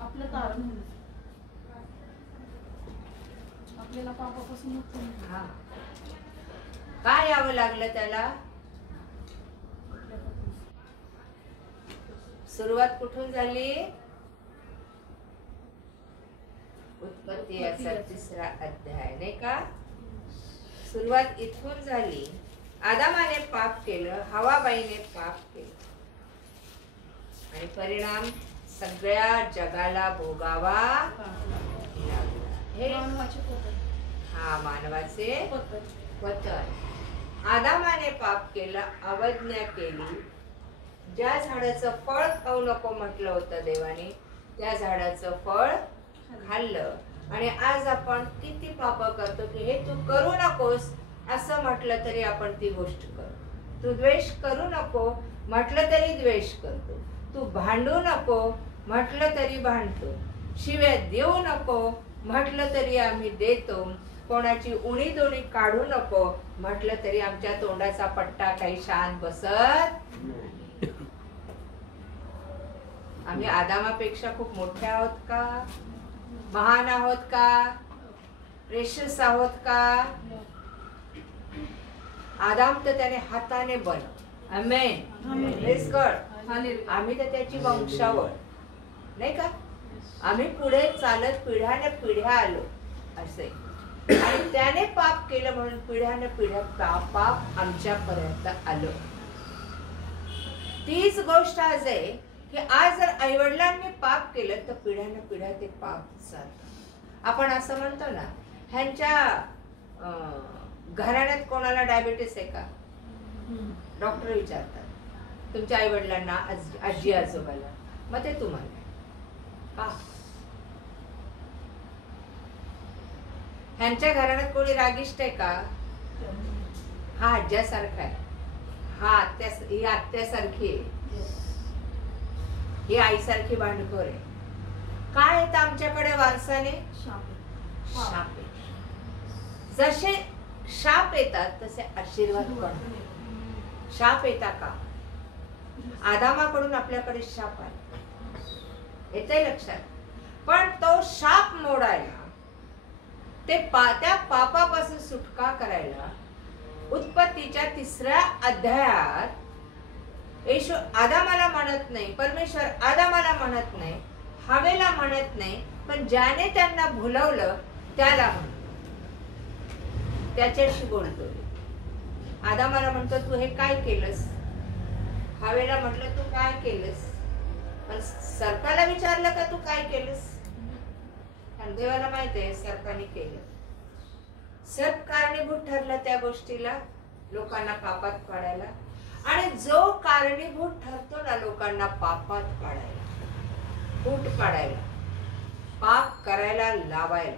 आपलं तारण आपल्याला पापापासून मुक्त. काय यावं लागलं त्याला? सुरुवात कुठून झाली? उत्पत्ती याचा 3रा अध्याय, नाही का? सुरुवात इथून झाली. आदामाने पाप केलं, हवाबाईने पाप केलं आणि परिणाम सगळ्या जगाला भोगावा लागला. हे मानवाचे पतन. आदामाने पाप केलं, अवज्ञा केली. ज्या झाडाचं फळ खाऊ नको म्हटलं होतं देवाने, त्या झाडाचं फळ खाल्लं. आणि आज आपण किती पाप करतो की हे तू करू नकोस असं म्हटलं तरी आपण ती गोष्ट करतो. तू द्वेष करू नको म्हटलं तरी द्वेष करतो. तू भांडू नको म्हटलं तरी भांडतो. शिव्या देऊ नको म्हटलं तरी आम्ही देतो. कोणाची उणी दोणी काढू नको म्हटलं तरी आमच्या तोंडाचा पट्टा काही शांत बसत. आम्ही आदामापेक्षा खूप मोठे आहोत का? महान आहोत का? प्रेशियस आहोत का? आदाम तर त्याने हाताने बनव. आमेन. Praise God. आम्ही तर त्याची वंशावळ, नाही का? आम्ही पुढे चालत पिढ्याने पिढ्या आलो असे. आणि त्याने पाप केलं म्हणून पिढ्याने पिढ्या पाप आमच्यापर्यंत आलं. तीच गोष्ट आज आहे की आज जर आईवडिलांनी पाप केलं तर पिढ्याने पिढ्या ते पाप चालतं. आपण असं म्हणतो ना, ह्यांच्या घराण्यात कोणाला डायबिटीस आहे का? डॉक्टर विचारतात तुमच्या आईवडिलांना, आजी आजोबाला. मग ते तुम्हाला का? ह्यांच्या घराण्यात कोणी रागिष्ट आहे का? हा आज्यासारखा आहे, ही आत्यासारखी आहे, ही आईसारखी भांडखोर आहे. काय येतं आमच्याकडे वारसाने? शाप. जसे शाप येतात तसे आशीर्वाद पण. शाप येता का? आदामाकडून आपल्याकडे शाप आहे, येते लक्षात. पण तो शाप मोडायला, त्या पापापासून सुटका करायला उत्पत्तीच्या 3ऱ्या अध्यायात येशू आदामाला म्हणत नाही, परमेश्वर आदामाला म्हणत नाही, हवेला म्हणत नाही, पण ज्याने त्यांना भुलवलं त्याला म्हणतो, त्याच्याशी बोलतो. आदामाला म्हणतो तू हे काय केलंस? हवेला म्हटलं तू काय केलंस? पण सर्पाला विचारलं का तू काय केलंस? आणि देवाला माहित आहे सर्पाने केलं. सर्प कारणीभूत ठरला त्या गोष्टीला, लोकांना पापात पाडायला. आणि जो कारणीभूत ठरतो ना लोकांना पापात पाडायला, फूट पाडायला, पाप करायला लावायला,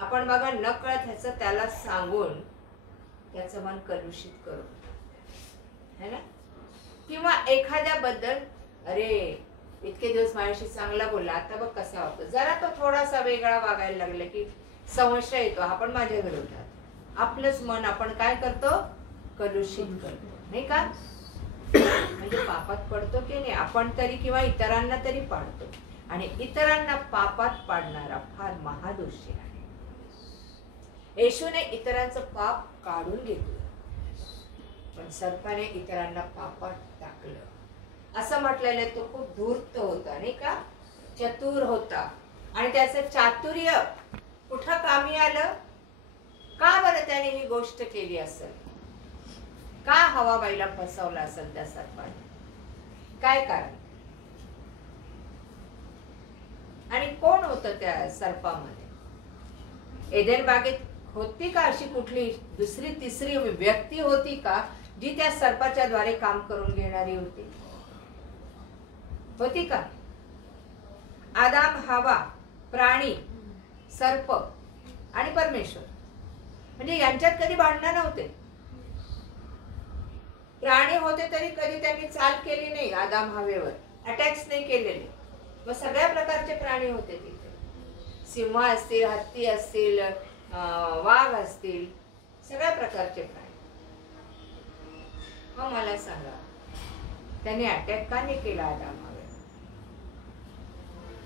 आपण बघा नकळत ह्याचं त्याला सांगून त्याचं मन कलुषित करू, है ना? किंवा एखाद्याबद्दल अरे इतके दिवस माझ्याशी चांगला बोलला, आता बघ कसा वागतो, जरा तो थोडासा वेगळा वागायला लागला की संशय येतो, हा पण माझ्या विरोधात. आपलंच मन आपण काय करतो? कलुषित करतो, नाही का? म्हणजे पापात पडतो की नाही आपण तरी, किंवा इतरांना तरी पाडतो. आणि इतरांना पापात पाडणारा फार महादोषी आहे. येशूने इतरांचं पाप काढून घेतलं, पण सर्पाने इतरांना पापात टाकलं. असं म्हटलेलं तो खूप धूर्त होता, नाही का? चतुर होता. आणि त्याचं चातुर्य कुठं कामी आलं? का बरं त्याने ही गोष्ट केली असेल? का हवाबाईला फसवलं असेल त्या सर्पाने? काय कारण? आणि कोण होतं त्या सर्पामध्ये? एदेन बागेत होती का अशी कुठली दुसरी तिसरी व्यक्ती होती का जी त्या सर्पाच्या द्वारे काम करून घेणारी होती? होती का? आदाम, हवा, प्राणी, सर्प आणि परमेश्वर, म्हणजे यांच्यात कधी भांडणं नव्हते. प्राणी होते तरी कधी त्यांनी चाल केली नाही आदाम हवेवर, अटॅक्स नाही केलेले. मग सगळ्या प्रकारचे प्राणी होते तिथे, सिंह असतील, हत्ती असतील, वाघ असतील, सगळ्या प्रकारचे प्राणी. मग मला सांगा त्याने अटॅक का नाही केला आदामावर?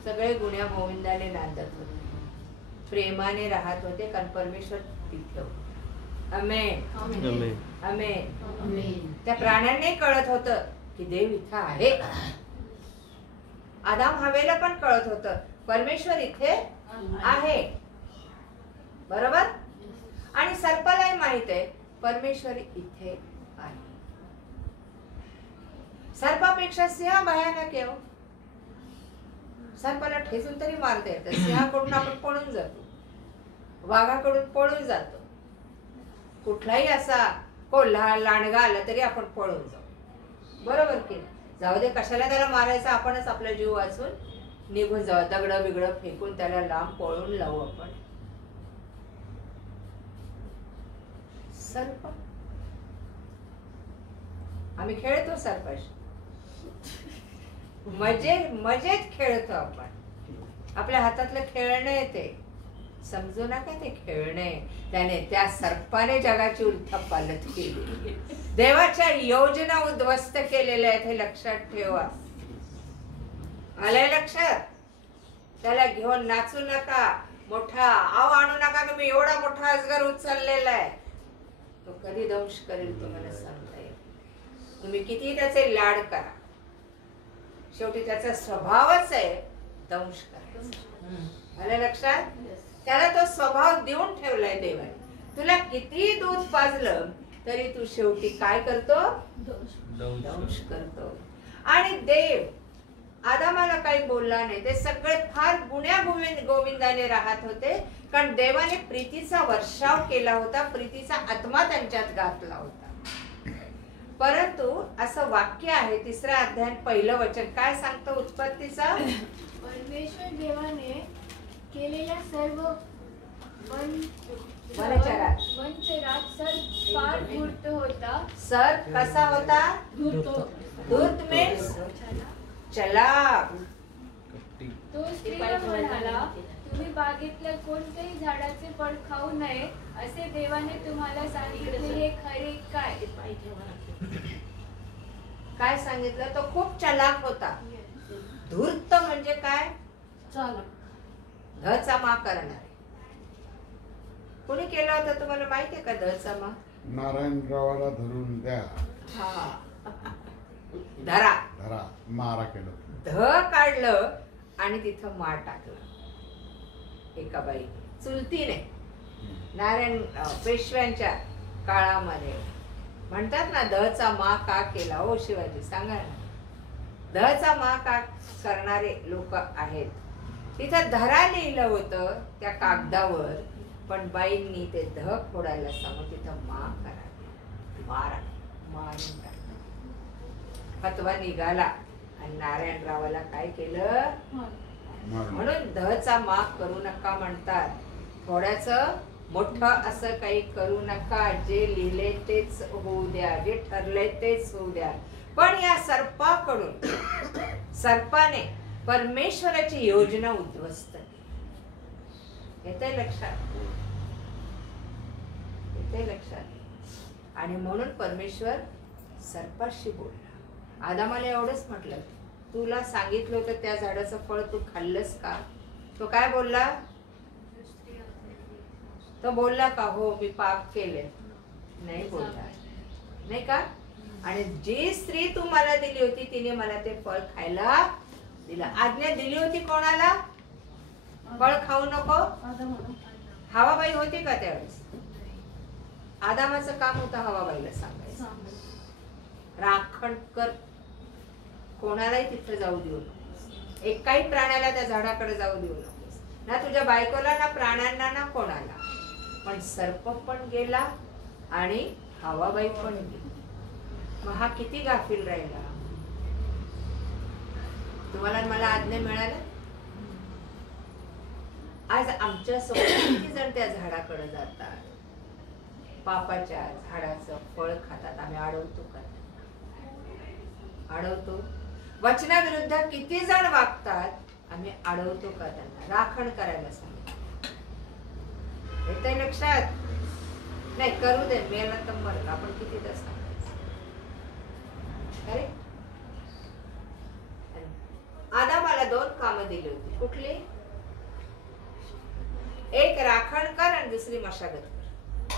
सगळे गुण्या गोविंदाने नांदत होते, प्रेमाने राहत होते, कारण परमेश्वर तिथं होता. आमेन आमेन. आमेन. आमेन. त्या प्राण्यांनाही कळत होतं की देव इथं आहे. आदाम हवेला पण कळत होतं परमेश्वर इथे आहे. बरोबर. आणि सर्पालाही माहित आहे परमेश्वर इथे आहे. सर्पापेक्षा सिंह भयानक आहे. सर्पाला ठेचून तरी मारता येतं, सिंहाकडून आपण पळून जातो, वाघाकडून पळून जातो, कुठलाही असा कोल्हा लांडगा आला तरी आपण पळून जाऊ. बरोबर की जाऊ दे, कशाला त्याला मारायचं, आपणच आपला जीव वाचून निघून जाऊ. दगड बिगड फेकून त्याला लांब पळून लावू आपण. सर्प आम्ही खेळतो सर्पाशी, मजेत खेळतो आपण. आपल्या हातातलं खेळणं येते, समजू नका ते खेळणे. त्याने त्या सर्पाने जगाची उलथापालथ केली, देवाच्या योजना उद्ध्वस्त केलेल्या आहेत, हे लक्षात ठेवा. आलंय लक्षात? त्याला घेऊन नाचू नका, मोठा आव आणू नका की मी एवढा मोठा अजगर उचललेला आहे. तो कधी दंश करेल तुम्हाला सांगता येईल. तुम्ही किती त्याचे लाड करा, शेवटी त्याचा स्वभावच आहे दंश करायचा. आलं लक्षात? त्याला तो स्वभाव देऊन ठेवलाय देवाने. तुला किती दूध पाजलं तरी तू शेवटी काय करतो? दंश करतो. आणि देव आदामाला काही बोलला नाही. ते सगळे फार गुण्या गोविंदाने राहत होते, कारण देवाने प्रीतीचा वर्षाव केला होता, प्रीतीचा आत्मा त्यांच्यात घातला होता. परंतु असं वाक्य आहे 3रा अध्याय 1 वचन काय सांगतं उत्पत्तीचा? परमेश्वर देवाने केलेल्या सर्व वनचरात सर्प फार धूर्त होता. सर्प कसा होता? धूर्त मीन्स चलाक. तो स्त्रीला म्हणाला, तुम्ही बागेतल्या कोणत्याही झाडाचे फळ खाऊ नये असे देवाने तुम्हाला सांगितले, हे खरे काय? काय सांगितलं? तो खूप चलाक होता. धूर्त म्हणजे काय? चालक. धचा मा करणारे. कोणी केला होता तुम्हाला माहितीये का धचा मा? नारायणरावाला धरून द्या. हा धरा धरा मारा केलं. ध काढलं आणि तिथं मा टाकलं. एका बाई चुलतीने नारायण पेशव्यांच्या काळामध्ये म्हणतात ना, दचा मा का केला? हो शिवाजी सांगा ना. दचा मा का करणारे लोक आहेत. तिथं धरा लिहिलं होतं त्या कागदावर, पण बाईंनी ते ध फोडायला सांगून तिथं मा करा, मारा, मारून टाकला. फतवा निघाला आणि नारायणरावाला काय केलं? म्हणून धचा माग करू नका म्हणतात. थोड्याच मोठं असं काही करू नका. जे लिहिले तेच होऊ द्या, जे ठरले तेच होऊ द्या. पण या सर्पाने परमेश्वराची योजना उद्ध्वस्त केली. येते लक्षात? येते लक्षात? आणि म्हणून परमेश्वर सर्पाशी बोलला. आदामाला एवढंच म्हटलं, तुला सांगितलं होतं त्या झाडाचं फळ तू खाल्लंस का? तो काय बोलला? तो बोलला का हो मी पाप केले? नाही बोलला, नाही का? आणि जी स्त्री तू मला दिली होती तिने मला ते फळ खायला दिलं. आज्ञा दिली होती कोणाला? फळ खाऊ नको. हवाबाई होती का त्यावेळेस? आदामाचं काम होतं हवाबाईला सांगायचं, राखण कर, कोणालाही तिथं जाऊ देऊ नकोस, एकाही प्राण्याला त्या झाडाकडे जाऊ देऊ नकोस, ना तुझ्या बायकोला, ना प्राण्यांना, ना कोणाला. पण सर्प पण गेला आणि हवाबाई पण गेली. मग हा किती गाफील राहिला? तुम्हाला मला आज्ञा मिळाल्या. आज आमच्या सोबत किती जण त्या झाडाकडे जातात, पापाच्या झाडाचं फळ खातात. आम्ही अडवतो का? अडवतो. वचनाविरुद्ध किती जण वागतात, आम्ही अडवतो का त्यांना? राखण करायला सांगितलं. येतंय लक्षात? नाही करू दे, मेला तर मरला, आपण किती तास सांगायचं? अरे 2 कामं दिली होती. कुठली? एक राखण कर आणि दुसरी मशागत कर,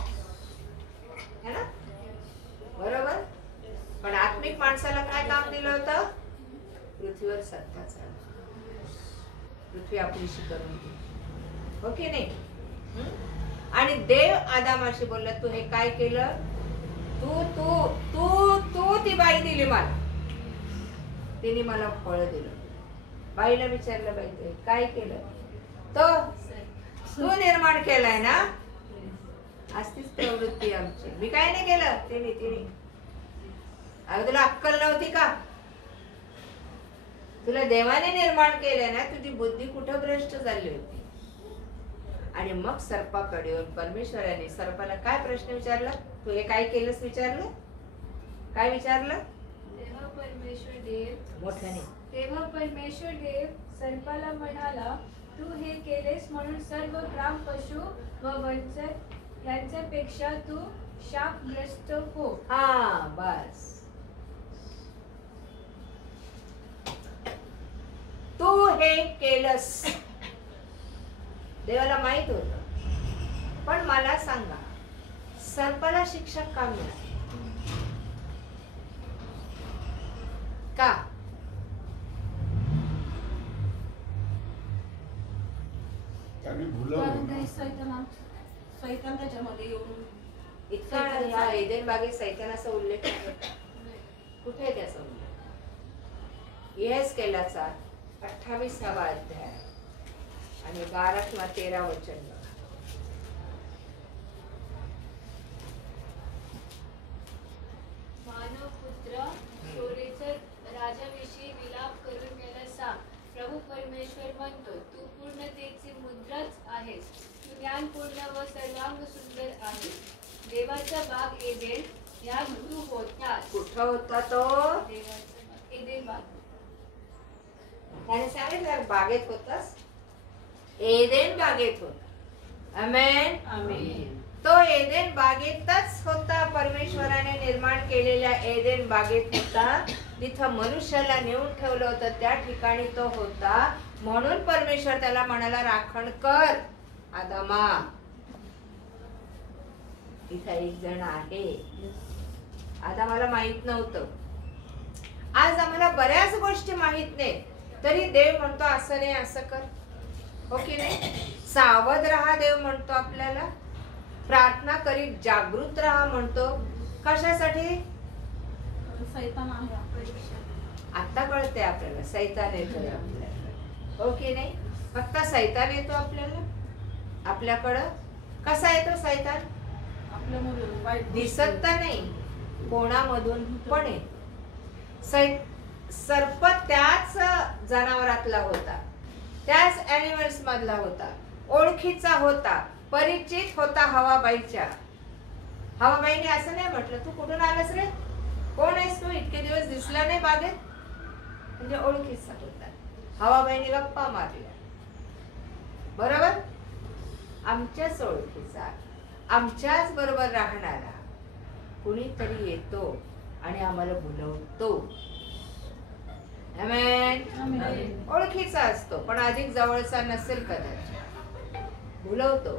है ना? बरोबर. पण आत्मिक माणसाला काय काम दिलं होतं? पृथ्वीवर सत्ता चालवा, पृथ्वी आपलीशी करून घे, हो की नाही? आणि देव आदामाशी बोलला, तू हे काय केलं? तू तू तू तू ती बाई दिली मला, तिने मला फळ दिलं. बाईला विचारलं, बाई तू काय केलं? तो तू निर्माण केलाय ना. असतीच प्रवृत्ती आमची. मी काय नाही केलं, तिने तिने. अगं तुला अक्कल नव्हती का? तुला देवाने निर्माण केलंय ना, तुझी बुद्धी कुठं भ्रष्ट झाली होती. आणि मग सर्पाकडे येऊन परमेश्वराने सर्पाला काय प्रश्न विचारला? तू हे काय केलंस विचारलं? काय विचारलं? तेव्हा परमेश्वर देव मोठ्याने. तेव्हा परमेश्वर देव सर्पाला म्हणाला, तू हे केलेस म्हणून सर्व ग्राम पशु व वंचक यांच्यापेक्षा तू शापग्रस्त हो. हा बस. तू हे केलंस. देवाला माहित होत. पण मला सांगा, सर्पाला शिक्षा का मिळाली? का? त्यांनी भुलवलं. सैतान त्याच्यामध्ये येऊन इतका या एदेन बागेत सैतानाचा उल्लेख आहे. कुठे आहे त्याचा उल्लेख? यहेजकेलाचा 28वा अध्याय आणि 12 किंवा 13 वचन. मानव पुत्र शोरेचा राजाविषयी विलाप करून त्याला सांग, प्रभू परमेश्वर म्हणतो, तू पूर्णतेची मुद्राच आहेस, तू ज्ञानपूर्ण व सर्वांग सुंदर आहेस. देवाचा बाग एदेन यात तू होतास. कुठं होता तो? देवाचा बाग एदेन बाग. त्याने सांगितलं बागेत होतास. एदेन बागेत होता. आमेन. आमेन. तो एदेन बागेतच होता. परमेश्वराने निर्माण केलेल्या एदेन बागेत होता. तिथं मनुष्याला नेऊन ठेवलं होतं, त्या ठिकाणी तो होता. म्हणून परमेश्वर त्याला म्हणाला, राखण कर आदामा. इथं एक जण आहे. आदामाला माहित नव्हतं. आज आम्हाला बऱ्याच गोष्टी माहित नाही, तरी देव म्हणतो असं नाही असं कर, हो की नाही? सावध राहा देव म्हणतो आपल्याला. प्रार्थना करीत जागृत राहा म्हणतो. कशासाठी? सैतान आहे. आता कळते आपल्याला सैतान येतोय आपल्याला, हो की नाही? फक्त सैतान येतो आपल्याला आपल्याकडं. कसा येतो सैतान? आपल्यामुळे वाईट दिसत तर नाही, कोणामधून पण येतो. सर्प त्याच जनावरातला होता, त्याच ॲनिमल्स मधला होता, ओळखीचा होता, परिचित होता हवाबाईच्या. हवाबाईने असं नाही म्हटलं, तू कुठून आलास रे, कोण आहेस तू, इतके दिवस दिसला नाही बागेत. म्हणजे ओळखीचा होता. हवाबाईने गप्पा मारल्या. बरोबर. आमच्याच ओळखीचा, आमच्याच बरोबर राहणारा कुणीतरी येतो आणि आम्हाला बोलवतो. आमेन. ओळखीचा असतो पण अधिक जवळचा नसेल कदाचित. बोलवतो.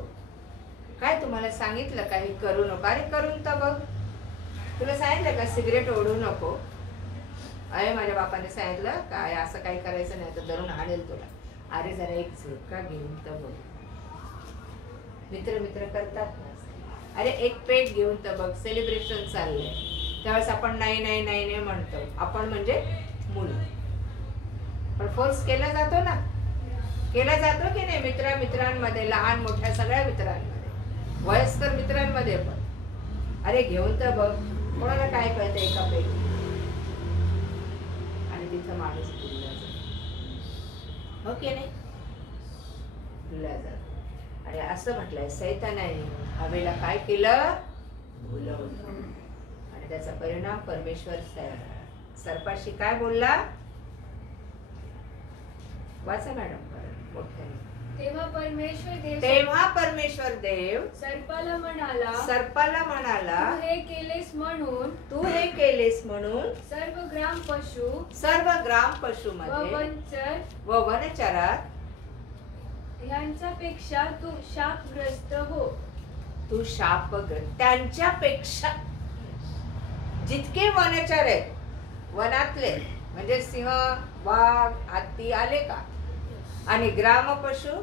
काय तुम्हाला सांगितलं काही करू नका? अरे करून तर बघ. तुला सांगितलं का सिगरेट ओढू नको? अरे माझ्या बापाने सांगितलं काय असं काही करायचं नाही तर धरून आणेल तुला. अरे जरा एक झुरका घेऊन तर बघ. मित्र मित्र करतात ना. अरे एक पेट घेऊन तर बघ. सेलिब्रेशन चाललंय त्यावेळेस आपण नाही नाही नाही नाही म्हणतो. आपण म्हणजे मुलं. पण फोर्स केला जातो ना, केला जातो की नाही? मित्रांमध्ये, लहान मोठ्या सगळ्या मित्रांमध्ये, वयस्कर मित्रांमध्ये पण. अरे घेऊन तर बघ. कोणाला काय कळतं एका पैकी. आणि तिथं माणूस भुलला जातो, हो की नाही? भुलला जातो. आणि असं म्हटलंय सैतानाने हवेला काय केलं? भुलवलं. आणि त्याचा परिणाम परमेश्वर सर्पाशी काय बोलला? वाचा मॅडम मोठ्याने. तेव्हा परमेश्वर देव सर्पाला म्हणाला, म्हणाला, तू हे केलेस म्हणून सर्व ग्राम पशु मध्ये व वनचरात यांच्यापेक्षा तू शापग्रस्त हो. तू शापग्रस्त, त्यांच्यापेक्षा जितके वनचर आहेत वनातले म्हणजे सिंह, वाघ, हत्ती आले का, आणि ग्रामपशु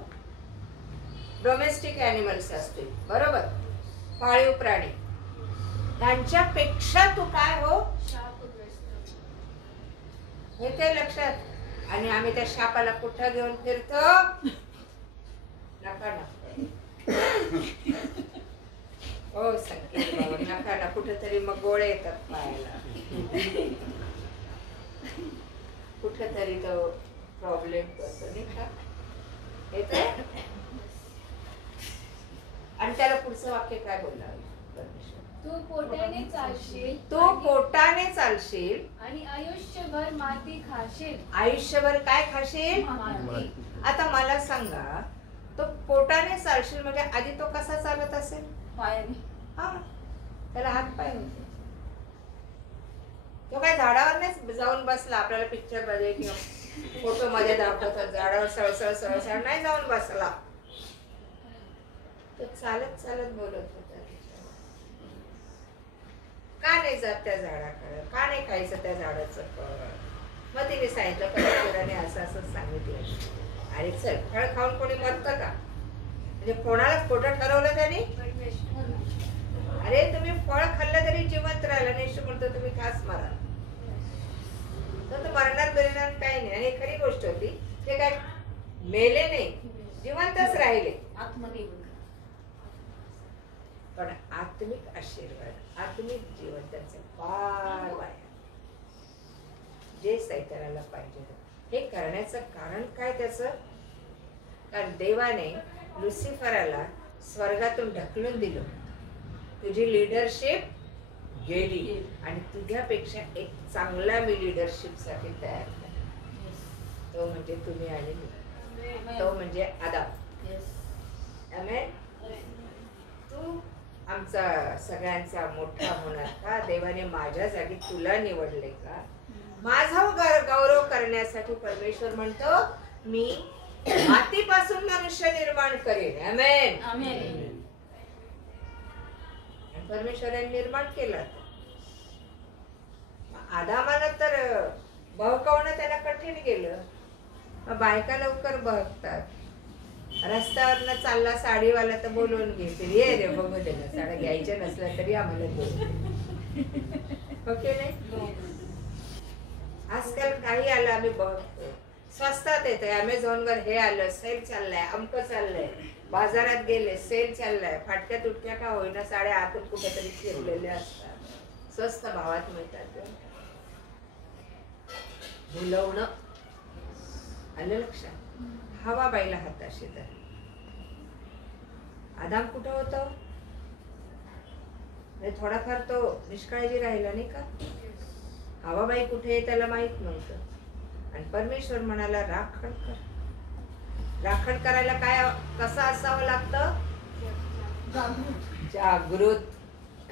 डोमेस्टिक ॲनिमल्स असतील, बरोबर, पाळीव प्राणी, त्यांच्यापेक्षा तू काय हो, शापग्रस्त. हे ते लक्षात. आणि आम्ही त्या शापाला कुठं घेऊन फिरतो, नका ना हो संकेत बाबा, नका ना, कुठेतरी मग गोळे येतात पायाला, कुठेतरी तो प्रॉब्लेम करतो नाही का, येते. आणि त्याला पुढचं वाक्य काय बोलला परमेश्वर, तू पोटाने चालशील आणि आयुष्यभर माती खाशील. आयुष्यभर काय खाशील, माती. आता मला सांगा, तो पोटाने चालशील म्हणजे आधी तो कसा चालत असेल, पायाने. हा, त्याला हात पाय होते, तो काय झाडावर नाही जाऊन बसला, आपल्याला पिक्चर मध्ये किंवा फोटो मध्ये दाखवतात झाडावर सळसळ सळसळ नाही जाऊन बसला, तो चालत चालत बोलत होता. का नाही जात त्या झाडाकडे, का नाही खायचं त्या झाडाचं फळ. मग तिने सांगितलं परमेश्वराने असं असं सांगितलं. अरे चल, फळ खाऊन कोणी मरतं का, म्हणजे कोणाला खोटं ठरवलं त्यांनी. अरे तुम्ही फळ खाल्लं तरी जिवंत राहिला नाही, म्हणतो तुम्ही खास मारा, तर मरणार बिरणार काही नाही. आणि खरी गोष्ट होती, ते काय मेले नाही, जिवंतच राहिले. पण आत्मिक आशीर्वाद, आत्मिक जीवन त्यांचं फार वाया, जे सैतानाला पाहिजे. हे करण्याचं कारण काय त्याचं, कारण देवाने लुसिफराला स्वर्गातून ढकलून दिलं, तुझी लिडरशिप गेली आणि तुझ्यापेक्षा एक चांगला मी लिडरशिप साठी तयार केला, तो म्हणजे तुम्ही आणि मी, तो म्हणजे आदाम. आमेन. तू आमचा सगळ्यांचा मोठा होणार का, देवाने माझ्या जागी तुला निवडले का, माझा गौरव करण्यासाठी परमेश्वर म्हणतो मी मातीपासून मनुष्य निर्माण करेन. आमेन. आमेन. परमेश्वराने निर्माण केलं. आदामाला तर बहकवणं त्याला कठीण गेलं. बायका लवकर बहकतात. रस्त्यावरनं चालला साडीवाला तर बोलवून घेते, ये रे बघू दे ना, साड्या घ्यायच्या नसल्या तरी आम्हाला बोलते. ओके नाही, आजकाल काही आलं आम्ही बघतो, स्वस्तात येते. अमेझॉनवर हे आलं, सेल चाललाय, अमक चाललंय, बाजारात गेले सेल चाललाय, फाटक्या तुटक्या का होईना साड्या आतून कुठेतरी शिरलेल्या असतात, स्वस्त भावात मिळतात. भुलवणं आलं लक्षात. हवा बाईला हाताशी धरली. आदाम कुठं होतं, थोडाफार तो निष्काळजी राहिला नाही का. हवाबाई कुठे त्याला माहित नव्हतं. आणि परमेश्वर म्हणाला राखण कर. राखण करायला काय कसं असावं लागतं, जागृत.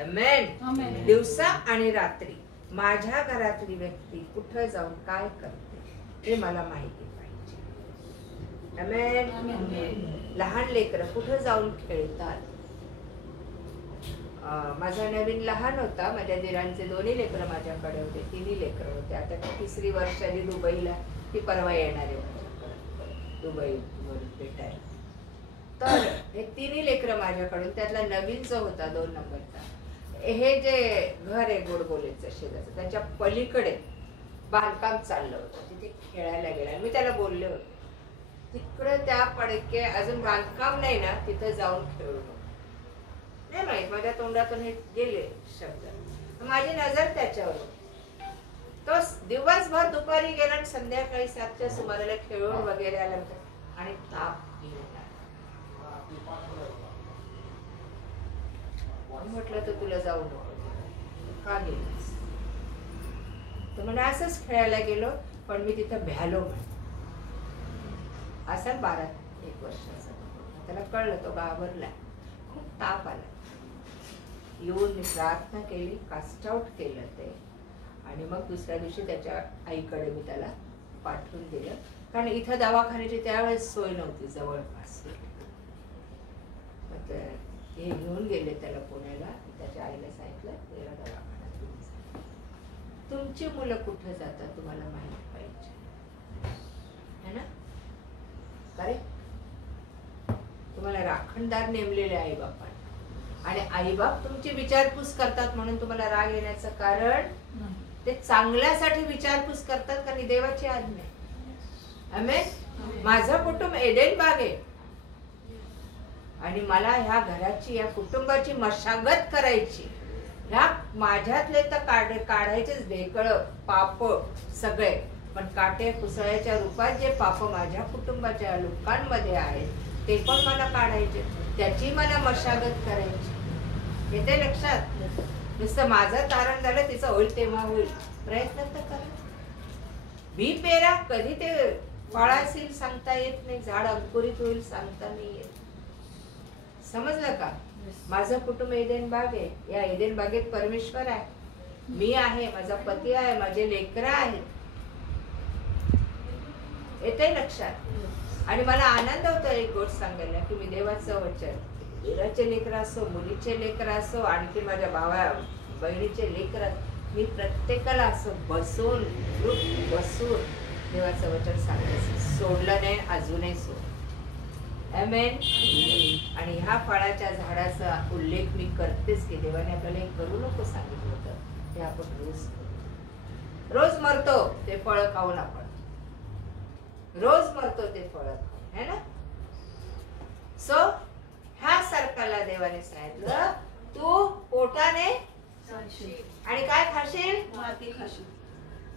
आमेन. दिवसा आणि रात्री माझ्या घरातली व्यक्ती कुठं जाऊन काय करते हे मला माहिती पाहिजे. आमेन. लहान लेकरं कुठं जाऊन खेळतात. माझा नवीन लहान होता, माझ्या दिरांचे दोन्ही लेकरं माझ्याकडे होते, तिन्ही लेकरं होते. आता 3री वर्षाची दुबईला, ती परवा येणार आहे माझ्याकडे दुबईवरून भेटायला. तर हे तिन्ही लेकरं माझ्याकडून, त्यातला नवीन जो होता 2 नंबरचा, हे जे घर आहे गोडबोलेचं शेजारचं, त्याच्या पलीकडे बांधकाम चाललं होतं, तिथे खेळायला गेला. मी त्याला बोलले होते तिकडे त्या पडके अजून बांधकाम नाही ना, तिथं जाऊन खेळू नको. नाही माहित माझ्या तोंडातून हे गेले शब्द. माझी नजर त्याच्यावर, तो दिवसभर दुपारी गेला आणि संध्याकाळी 7च्या सुमाराला खेळून वगैरे आल्यानंतर आणि ताप गेला. म्हटलं तर तुला जाऊ नको, का गेलीस. तर म्हणजे असंच खेळायला गेलो, पण मी तिथं भ्यालो म्हण. असं 12 1 वर्षाचा. त्याला कळलं, तो घाबरला, खूप ताप आला. येऊन मी प्रार्थना केली, कास्ट आउट केलं ते, आणि मग दुसऱ्या दिवशी त्याच्या आईकडे मी त्याला पाठवून दिलं, कारण इथं दवाखान्याची त्यावेळेस सोय नव्हती जवळपास. मग हे घेऊन गेले त्याला पुण्याला. त्याच्या आईला सांगितलं त्याला दवाखान्यात घेऊन जा. तुमची मुलं कुठं जातात तुम्हाला माहित पाहिजे, है ना? काय तुम्हाला राखणदार नेमलेले आई बापाने, आणि आईबाप तुमची विचारपूस करतात म्हणून तुम्हाला राग येण्याचं कारण ते चांगल्यासाठी विचारपूस करतात, कारण देवाची आज्ञा आहे. आमेन. माझं कुटुंब एडेन बाग आहे, आणि मला ह्या घराची, या कुटुंबाची मशागत करायची. ह्या माझ्यातले तर काढायचेच ढेकळ पाप सगळे, पण काटे कुसळ्याच्या रूपात जे पाप माझ्या कुटुंबाच्या लोकांमध्ये आहेत ते पण मला काढायचे, त्याची मला मशागत करायची. येते लक्षात? नुसतं माझं तारण झालं तिचं होईल तेव्हा होईल, प्रयत्न तर करा. बी पेरा, कधी ते फळासील सांगता येत नाही, झाड अंकुरित होईल सांगता नाही येत. समजलं का? माझं कुटुंब एदेन बाग आहे. या एदेन बागेत परमेश्वर आहे, मी आहे, माझा पती आहे, माझे लेकरं आहेत. येते लक्षात? आणि मला आनंद होता एक गोष्ट सांगायला की मी देवाचं वचन, मुलाचे लेकर असो, मुलीचे लेकर असो, आणखी माझ्या भावा बहिणीचे लेकर, मी प्रत्येकाला असं बसून बसून देवाचं वचन सांगायचं. सोडलं नाही, अजूनही सोड. आमेन. आणि ह्या फळाच्या झाडाचा उल्लेख मी करतेच की देवाने आपल्याला हे करू नको सांगितलं होतं, ते आपण रोज मरतो ते फळ खाऊन, आपण रोज मरतो ते फळ खाऊन, है ना? सो ह्या सरकारला देवाने सांगितलं, तू पोटाने आणि काय खाशील? माती खाशील.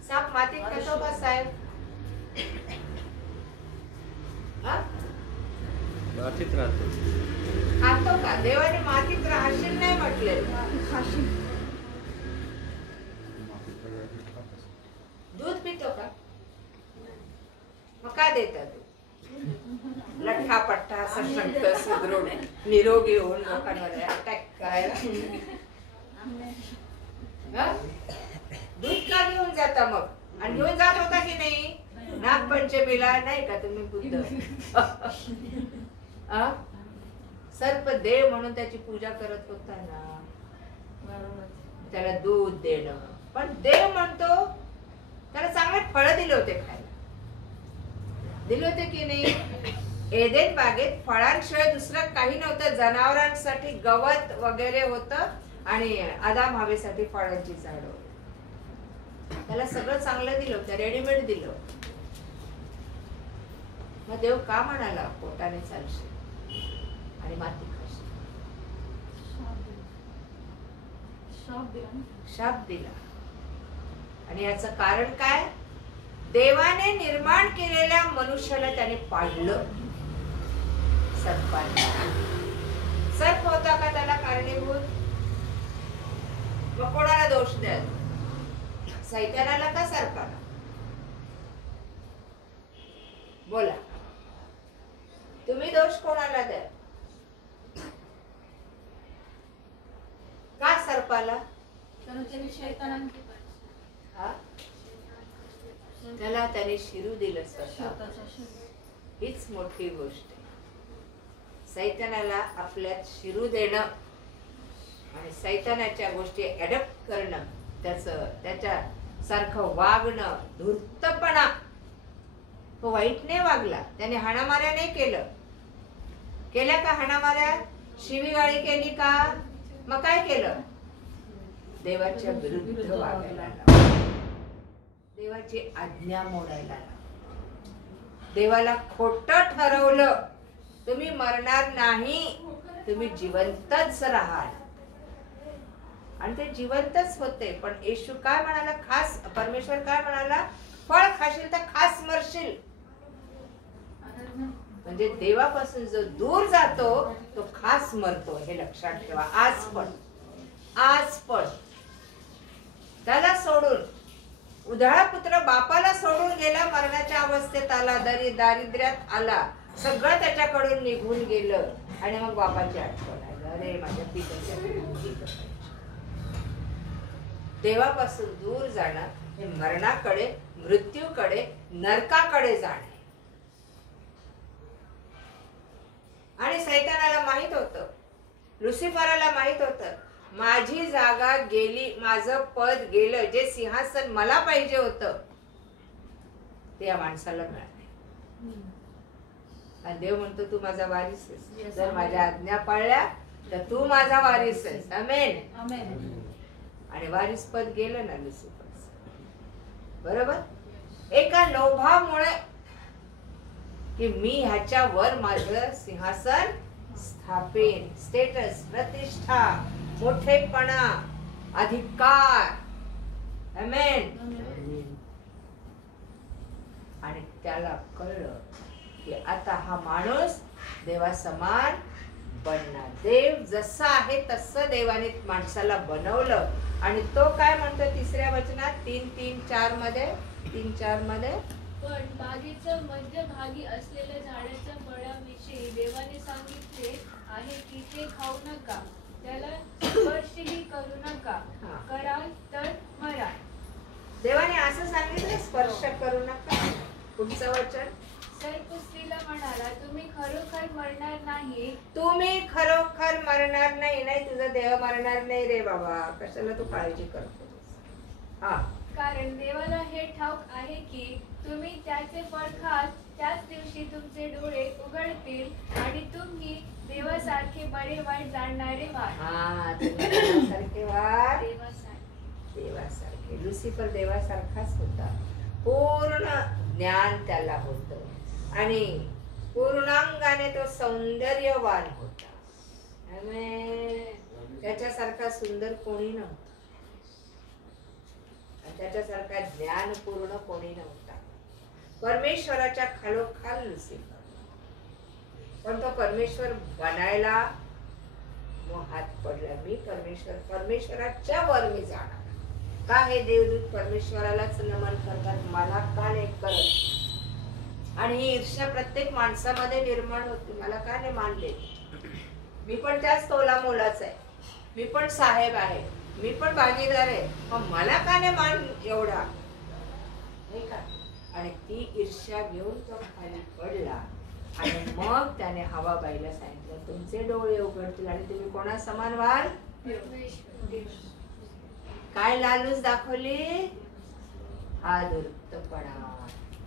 साप मातीत खातो का साहेब? मातीत राहतो. खातो का? देवाने मातीत राहशील नाही म्हटलेलं. माती खाशील. दूध पितो का? मग काय देतात? लठ्ठा पट्टा असा शंट सुदृढ निरोगी होऊन लोकांवर अटॅक करायला. दूध का घेऊन जाता मग? आणि घेऊन जात होता की नाही नागपंचमीला? नाही का तुम्ही बुद्ध? सर्प देव म्हणून त्याची पूजा करत होता ना, त्याला दूध देणं. पण देव म्हणतो त्याला चांगले फळं दिले होते खायला, दिले होते की नाही? एदेन बागेत फळांशिवाय दुसरं काही नव्हतं. जनावरांसाठी गवत वगैरे होतं, आणि आदाम हवेसाठी फळांची झाडं होती. त्याला सगळं चांगलं दिलं होतं, रेडीमेड दिलं. मग देव का म्हणाला पोटाने चालशील आणि माती खाशील? शाप दिला. आणि याचं कारण काय? देवाने निर्माण केलेल्या मनुष्याला त्याने पाडलं सर्पाने. सर्प होता का त्याला कारणीभूत? मग कोणाला दोष द्या? सैतानाला का सर्पाला? बोला, तुम्ही दोष कोणाला द्या? का सर्पाला? त्याला त्याने शिरू दिलं स्वतः. हीच मोठी गोष्ट आहे. सैतानाला आपल्यात शिरू देणं आणि सैतानाच्या गोष्टी ऍडॉप्ट करणं, त्याच्या सारखं वागणं, धूर्तपणा. तो वाईट नाही वागला, त्याने हाणामाऱ्या नाही केल्या का? हाणामाऱ्या शिवीगाळी केली का? मग काय केलं? देवाच्या विरुद्ध वागायला लावलं, देवाची आज्ञा मोडायला लावलं, देवाला खोटं ठरवलं. तुम्ही मरणार नाही, तुम्ही जिवंतच राहाल. आणि ते जिवंतच होते. पण येशू काय म्हणाला? खास परमेश्वर काय म्हणाला? फळ खाशील तर खास मरशील. म्हणजे देवापासून जो दूर जातो तो खास मरतो, हे लक्षात ठेवा. आज पण त्याला सोडून उधाळा पुत्र बापाला सोडून गेला, मरणाच्या अवस्थेत आला, दारिद्र्यात आला, सगळं त्याच्याकडून निघून गेलं आणि मग बाबाची आठवण आली, अरे माझ्या पित्याच्या देवापासून दूर जाणं हे मरणाकडे, मृत्यूकडे, नरकाकडे जाणे. आणि सैतानाला माहित होतं, लुसिफराला माहित होतं, माझी जागा गेली, माझं पद गेलं, जे सिंहासन मला पाहिजे होतं ते या माणसाला मिळालं. आणि देव म्हणतो तू माझा वारीस आहेस, जर माझ्या आज्ञा पाळल्या तर तू माझा वारीस आहेस. आमेन. आमेन. आणि वारीस पद गेलं ना लुसिफरचं, बरोबर, एका लोभामुळे की मी ह्याच्यावर माझं सिंहासन स्थापेन, स्टेटस, प्रतिष्ठा, मोठेपणा, अधिकार. आमेन. आणि त्याला कळलं की आता हा माणूस देवासमान बनणार. देव जसा आहे तसं देवाने माणसाला बनवलं. आणि तो काय म्हणतो तिसऱ्या वचनात 3:3-4 मध्ये, 3:4 मध्ये, पण बागेच्या मध्यभागी असलेल्या झाडाच्या फळाविषयी देवाने सांगितले आहे की ते खाऊ नका, त्याला स्पर्शही करू नका, कराल तर मराल. देवाने असं सांगितलं, स्पर्श करू नका. पुढचं वचन, सर्प स्त्रीला म्हणाला, तुम्ही खरोखर मरणार नाही. तुम्ही खरोखर मरणार नाही. नाही, तुझा देह मरणार नाही रे बाबा, कशाला तू काळजी करतोस. हा, कारण देवाला हे ठाऊक आहे की तुम्ही त्याचे फळ खाल, त्याच दिवशी तुमचे डोळे उघडतील आणि तुम्ही देवासारखे बरे वाईट जाणणारे व्हाल. हा, तुम्ही देवासारखे व्हाल. देवासारखे. देवासारखे. लुसिफर देवासारखाच होता. पूर्ण ज्ञान त्याला होतं आणि पूर्णांगाने तो सौंदर्यवान होता. त्याच्यासारखा सुंदर कोणी नव्हता, त्याच्यासारखा ज्ञानपूर्ण कोणी नव्हता. परमेश्वराच्या खालोखाल लुसिफर, पण तो परमेश्वर बनायला हात पडला. मी परमेश्वराच्या वर मी जाणार. का हे देवदूत परमेश्वरालाच नमन करतात, मला का नाही करत? आणि ही ईर्ष्या प्रत्येक माणसामध्ये निर्माण होते. मला का नाही मानले? मी पण त्याच तोला मोलाच आहे, मी पण साहेब आहे, मी पण भागीदार आहे, पण मला का नाही मान एवढा, नाही का? आणि ती ईर्ष्या घेऊन तो खाली पडला. आणि मग त्याने हवाबाईला सांगितलं, तुमचे डोळे उघडतील आणि तुम्ही कोणा समान व्हाल? काय लालूच दाखवली? हा धूर्तपणा.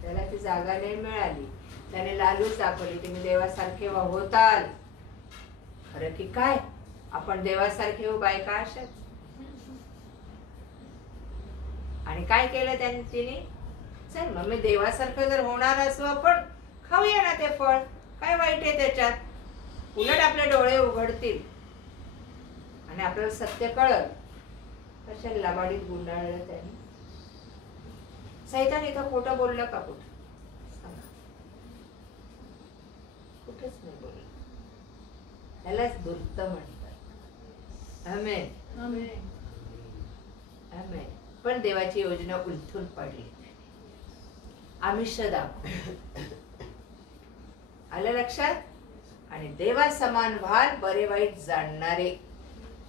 त्याला ती जागा नाही मिळाली, त्याने लालूच दाखवली. तुम्ही देवासारखे होताल. खरं की काय? आपण देवासारखे हो बायका अशाच. आणि काय केलं त्यांनी? तिने, चल मग मी देवासारखं जर होणार असो आपण खाऊया ना ते फळ, काय वाईट आहे त्याच्यात? उलट आपले डोळे उघडतील आणि आपल्याला सत्य कळलं. कशा लबाडीत गुंडाळलं त्याने. सैतान इथं खोटं बोललं का? कुठं? कुठेच नाही बोललं. त्यालाच धूर्त म्हणतात. आमेन. आमेन. पण देवाची योजना उलथून पडली. आमिष दाखव. आलं लक्षात? आणि देवा समान व्हाल, बरे वाईट जाणणारे.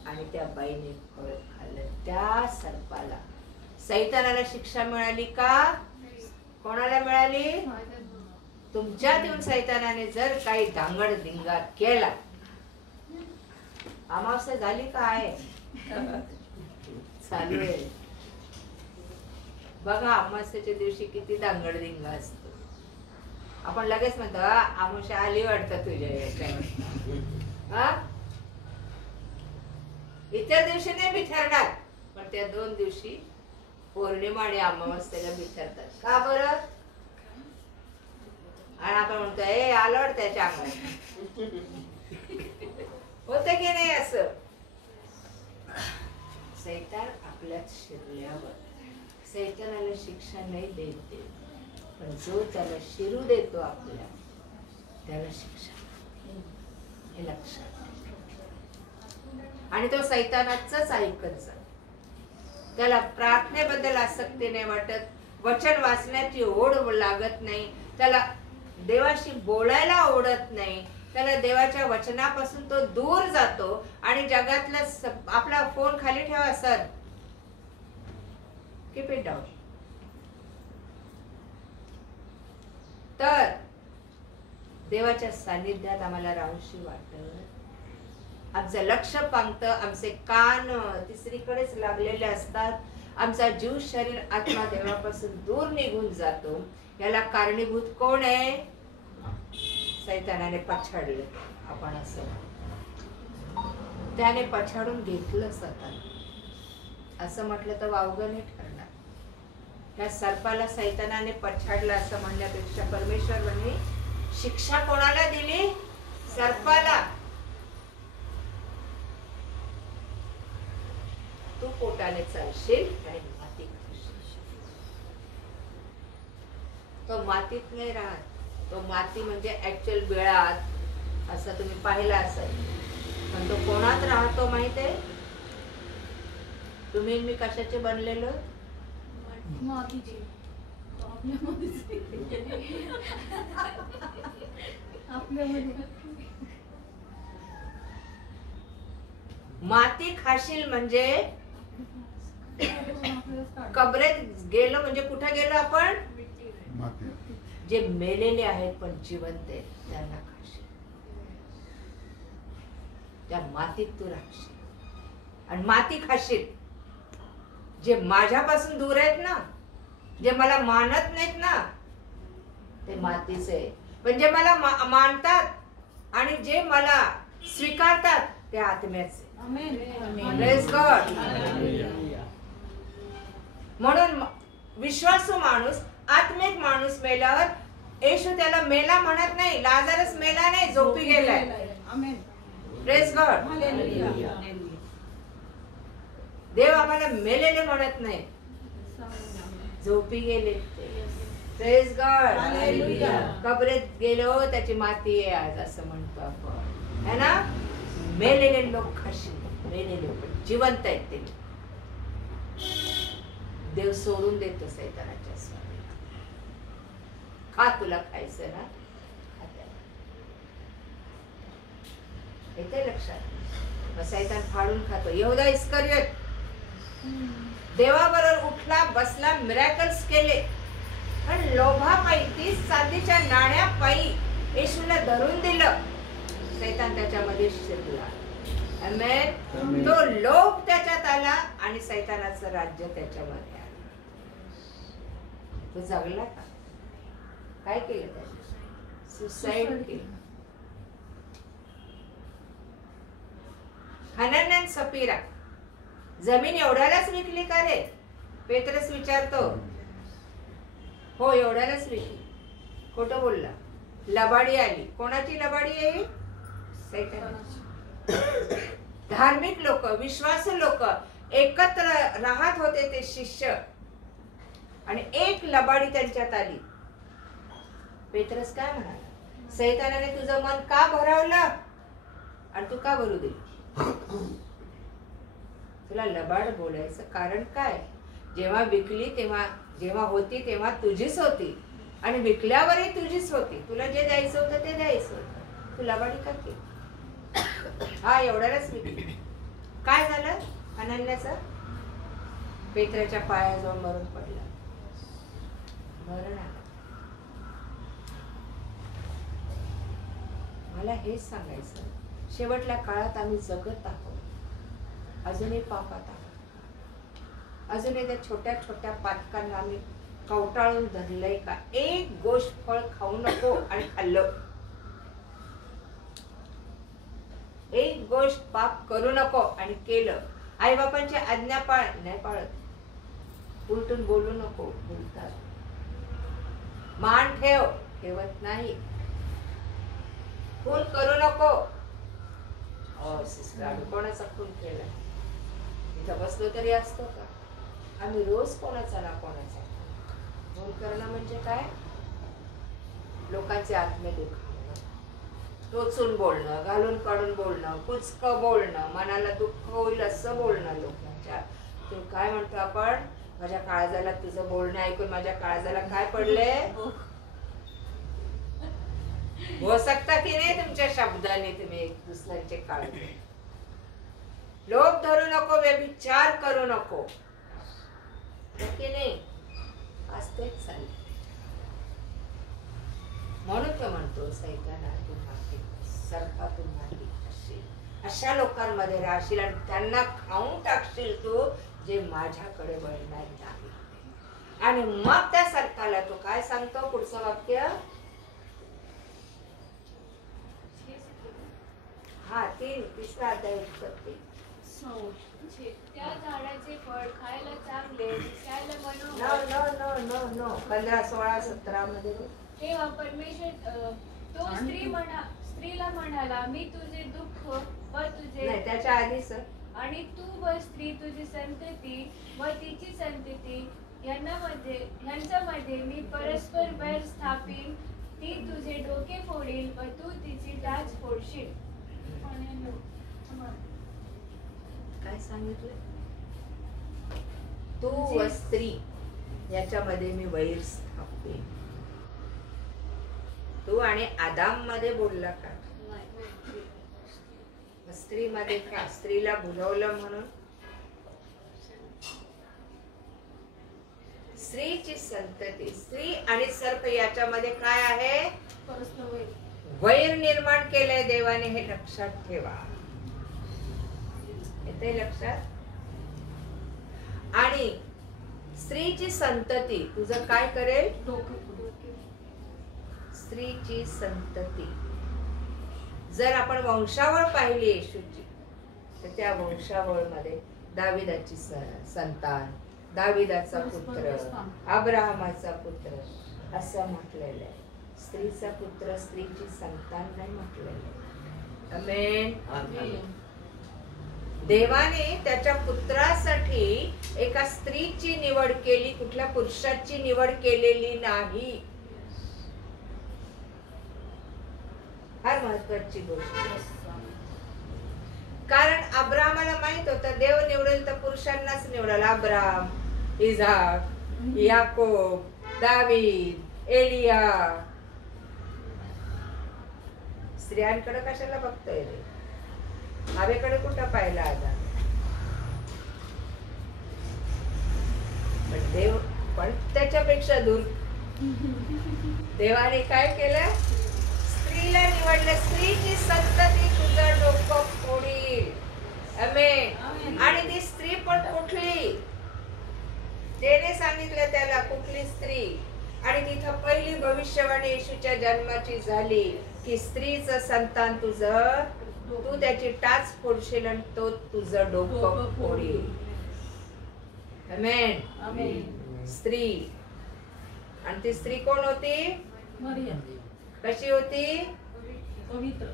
आणि त्या बाईने फळ खाल्लं. त्या सर्पाला, सैतानाला शिक्षा मिळाली का? कोणाला मिळाली? तुमच्यात येऊन सैतानाने जर काही धांगड-धिंगा केला. अमावस्या झाली काय? चालू आहे बघा. अमावस्याच्या दिवशी किती धांगड-धिंगा असतो. आपण लगेच म्हणतो अमावस्या आली वाटतं तुझ्या याच्यावर. इतर दिवशी नाही बिथरणार, पण त्या 2 दिवशी पौर्णिमा आणि अमावस्येला बिथरतात. का बरं? आणि आपण म्हणतो ए आलवड त्याच्या अंगात. होतं की नाही असं? सैतान आपल्यात शिरल्यावर सैतानाला शिक्षा नाही देत, पण जो त्याला शिरू देतो आपल्या, त्याला शिक्षा. हे लक्षात. आणि तो सैतानाचंच ऐकत जा. त्याला प्रार्थनेबद्दल आसक्ती नाही वाटत, वचन वाचण्याची ओढ लागत नाही, त्याला देवाशी बोलायला आवडत नाही, त्याला देवाच्या वचनापासून तो दूर जातो आणि जगातला आपला फोन खाली ठेवा सर, कीप इट डाऊन. तर देवाच्या सानिध्यात आम्हाला राहूशी वाटत, आमचं लक्ष पांगत, आमचे कान तिसरीकडेच लागलेले असतात, आमचा जीव शरीर आत्मा देवापासून दूर निघून जातो. याला कारणीभूत कोण आहे? सैतानाने पछाडलं. आपण असं त्याने पछाडून घेतलं सतत असं म्हटलं तर वावगं नाही ठरणार. त्या सर्पाला सैतानाने पछाडलं असं म्हणण्यापेक्षा परमेश्वराने शिक्षा कोणाला दिली? सर्पाला. तू पोटाने चालशील आणि माती खाशील. तो मातीत नाही राहत, तो माती म्हणजे ऍक्च्युअल बिळात असं तुम्ही पाहिलं असेल, पण तो कोणात राहतो माहित आहे? तुम्ही मी कशाचे बनलेलो? मातीची. आपल्यामध्ये माती खाशील म्हणजे कबरेत गेलो म्हणजे कुठे गेलो आपण? माती. जे मेलेले आहेत पण जिवंत आहेत त्यांना खाशील. त्या मातीत तू राहशील आणि माती खाशील. जे माझ्यापासून दूर आहेत ना, जे मला मानत नाहीत ना, ते मातीच आहे. पण जे मला मानतात आणि जे मला स्वीकारतात ते आत्म्याचे. Praise God. म्हणून विश्वासू माणूस, आत्मिक माणूस मेल्यावर येशू त्याला मेला म्हणत नाही, लाजारस मेला नाही, झोपी गेलाय. Praise God. देव आम्हाला मेलेले म्हणत नाही, झोपी गेले. Praise God. कबरेत गेलो त्याची माती आहे आज असं म्हणतो आपण, है ना? मेलेले लोक खाशील, मेलेले पण जिवंत आहेत ते. देव सोडून देतो सैतानाच्या स्वामीला. खा, तुला खायचं ना, येते लक्षात? मग सैतान फाडून खातो. यहूदा इस्करियोत देवाबरोबर उठला बसला, मिरॅकल्स केले, पण लोभापायी 30 चांदीच्या नाण्यापायी येशूला धरून दिलं. सैतान त्याच्यामध्ये शिरला. आमेन. तो लोभ त्याच्यात आला आणि सैतानाचं राज्य त्याच्यामध्ये आलं. तो जगला का? काय केलं त्याने? सुसाईड केलं. हनन्यान सफीरा जमीन एवढ्यालाच विकली का रे? पेत्रस विचारतो. हो, एवढ्यालाच विकली. खोटं बोलला. लबाडी आली. कोणाची लबाडी आहे? सैतानाची. धार्मिक लोक, विश्वासू लोक एकत्र राहत होते ते शिष्य, आणि एक लबाडी त्यांच्यात आली. पेत्रस काय म्हणाला? सैतानाने तुझं मन का भरवलं आणि तू का भरू दिली? तुला लबाड बोलायचं कारण काय? जेव्हा विकली तेव्हा, जेव्हा होती तेव्हा तुझीच होती आणि विकल्यावरही तुझीच होती. तुला जे द्यायचं होतं ते द्यायचं होतं. तू लबाडी का केली? हा, एवढ्यालाच विकली. काय झालं हनन्याचं? पेत्राच्या पायाजवळ मरून पडला. मरण आलं. मला हेच सांगायचं, शेवटल्या काळात आम्ही जगत आहोत, अजूनही पापात आहोत, अजूनही त्या छोट्या छोट्या पातकांना आम्ही कवटाळून धरलंय का? एक गोष्ट फळ खाऊ नको आणि खाल्लं. एक गोष्ट पाप करू नको आणि केलं. आई बापांची आज्ञा पाळ, नाही पाळत. उलटून बोलू नको, बोलतात. मान ठेव, ठेवत नाही. खून करू नको. सिस्टर, आम्ही कोणाचा खून केला? इथं बसलो तरी असतो का? आम्ही रोज कोणाचा ना कोणाचा खून करणं म्हणजे काय? लोकांचे आत्मे दुखावणं, टोचून बोलणं, घालून काढून बोलणं, कुचकं बोलणं, मनाला दुःख होईल असं बोलणं लोकांच्या. तू काय म्हणतो आपण? माझ्या काळजाला तुझं बोलणं ऐकून माझ्या काळजाला काय पडले? हो सकता की नाही तुमच्या शब्दाने तुम्ही एक दुसऱ्याचे काळजी. लोभ धरू नको, व्यभिचार करू नको, की नाही? आज तेच चाललंय. म्हणून तो म्हणतो सैताना तू मागे सर्पा तू मागे असशील, अशा लोकांमध्ये राहशील आणि त्यांना खाऊन टाकशील तू जे माझ्याकडे वळणार नाही. आणि मग त्या सर्पाला तो काय सांगतो पुढचं वाक्य? हा तिसरा अध्याय उत्पत्ती. त्या झाडाचे फळ खायला चांगले, दिसायला नो मनोहर. नो नो नो नो 15, 16, 17 मध्ये तेव्हा परमेश्वर तो स्त्रीला म्हणाला, मी तुझे दुःख व तुझे नाही, त्याच्या आधीच आणि तू व स्त्री तुझी संतती व तिची संतती ह्यांच्यामध्ये मी परस्पर वैर स्थापीन. ती तुझे डोके फोडील व तू तिची टाच फोडशील. काय सांगितलं? तू व स्त्री याच्यामध्ये मी वैर स्थापीन. तू आणि आदाम मध्ये बोलला का? स्त्री मध्ये का? स्त्रीला बोलवलं म्हणून. स्त्रीची संतती, स्त्री आणि सर्प याच्यामध्ये काय आहे? वैर निर्माण केलंय देवाने, हे लक्षात ठेवा. येते लक्षात? आणि स्त्रीची संतती तुझं काय करेल? स्त्रीची संतती. जर आपण वंशावळ पाहिली येशूची, तर त्या वंशावळ मध्ये दाविदाची संतान, दाविदाचा पुत्र, अब्राहमाचा पुत्र असं म्हटलेलं आहे. स्त्रीचा पुत्र, स्त्रीची संतान नाही म्हटलेलं आहे. आमेन. देवाने त्याच्या पुत्रासाठी एका स्त्रीची निवड केली, कुठल्या पुरुषाची निवड केलेली नाही. फार महत्वाची गोष्ट. कारण अब्राहमाला माहित होतं देव निवडेल तर पुरुषांनाच निवडेल. अब्राम, इजाक, याकोब, दावीद, एलिया. स्त्रियांकडे कशाला बघतोय रे? हवेकडे कुठं पाहिला आता? पण देव पण त्याच्यापेक्षा दूर देवाने काय केलं? स्त्रीला निवडलं. स्त्रीची संतती तुझं डोकं फोडील. आमेन. आणि ती स्त्री पण कुठली? त्याने सांगितलं त्याला कुठली स्त्री. आणि तिथं पहिली भविष्यवाणी येशूच्या जन्माची झाली की स्त्रीचं संतान तुझं, तू त्याची टाच फोडशील आणि तो तुझं डोकं फोडील. आमेन. स्त्री. आणि ती स्त्री कोण होती? कशी होती? पवित्र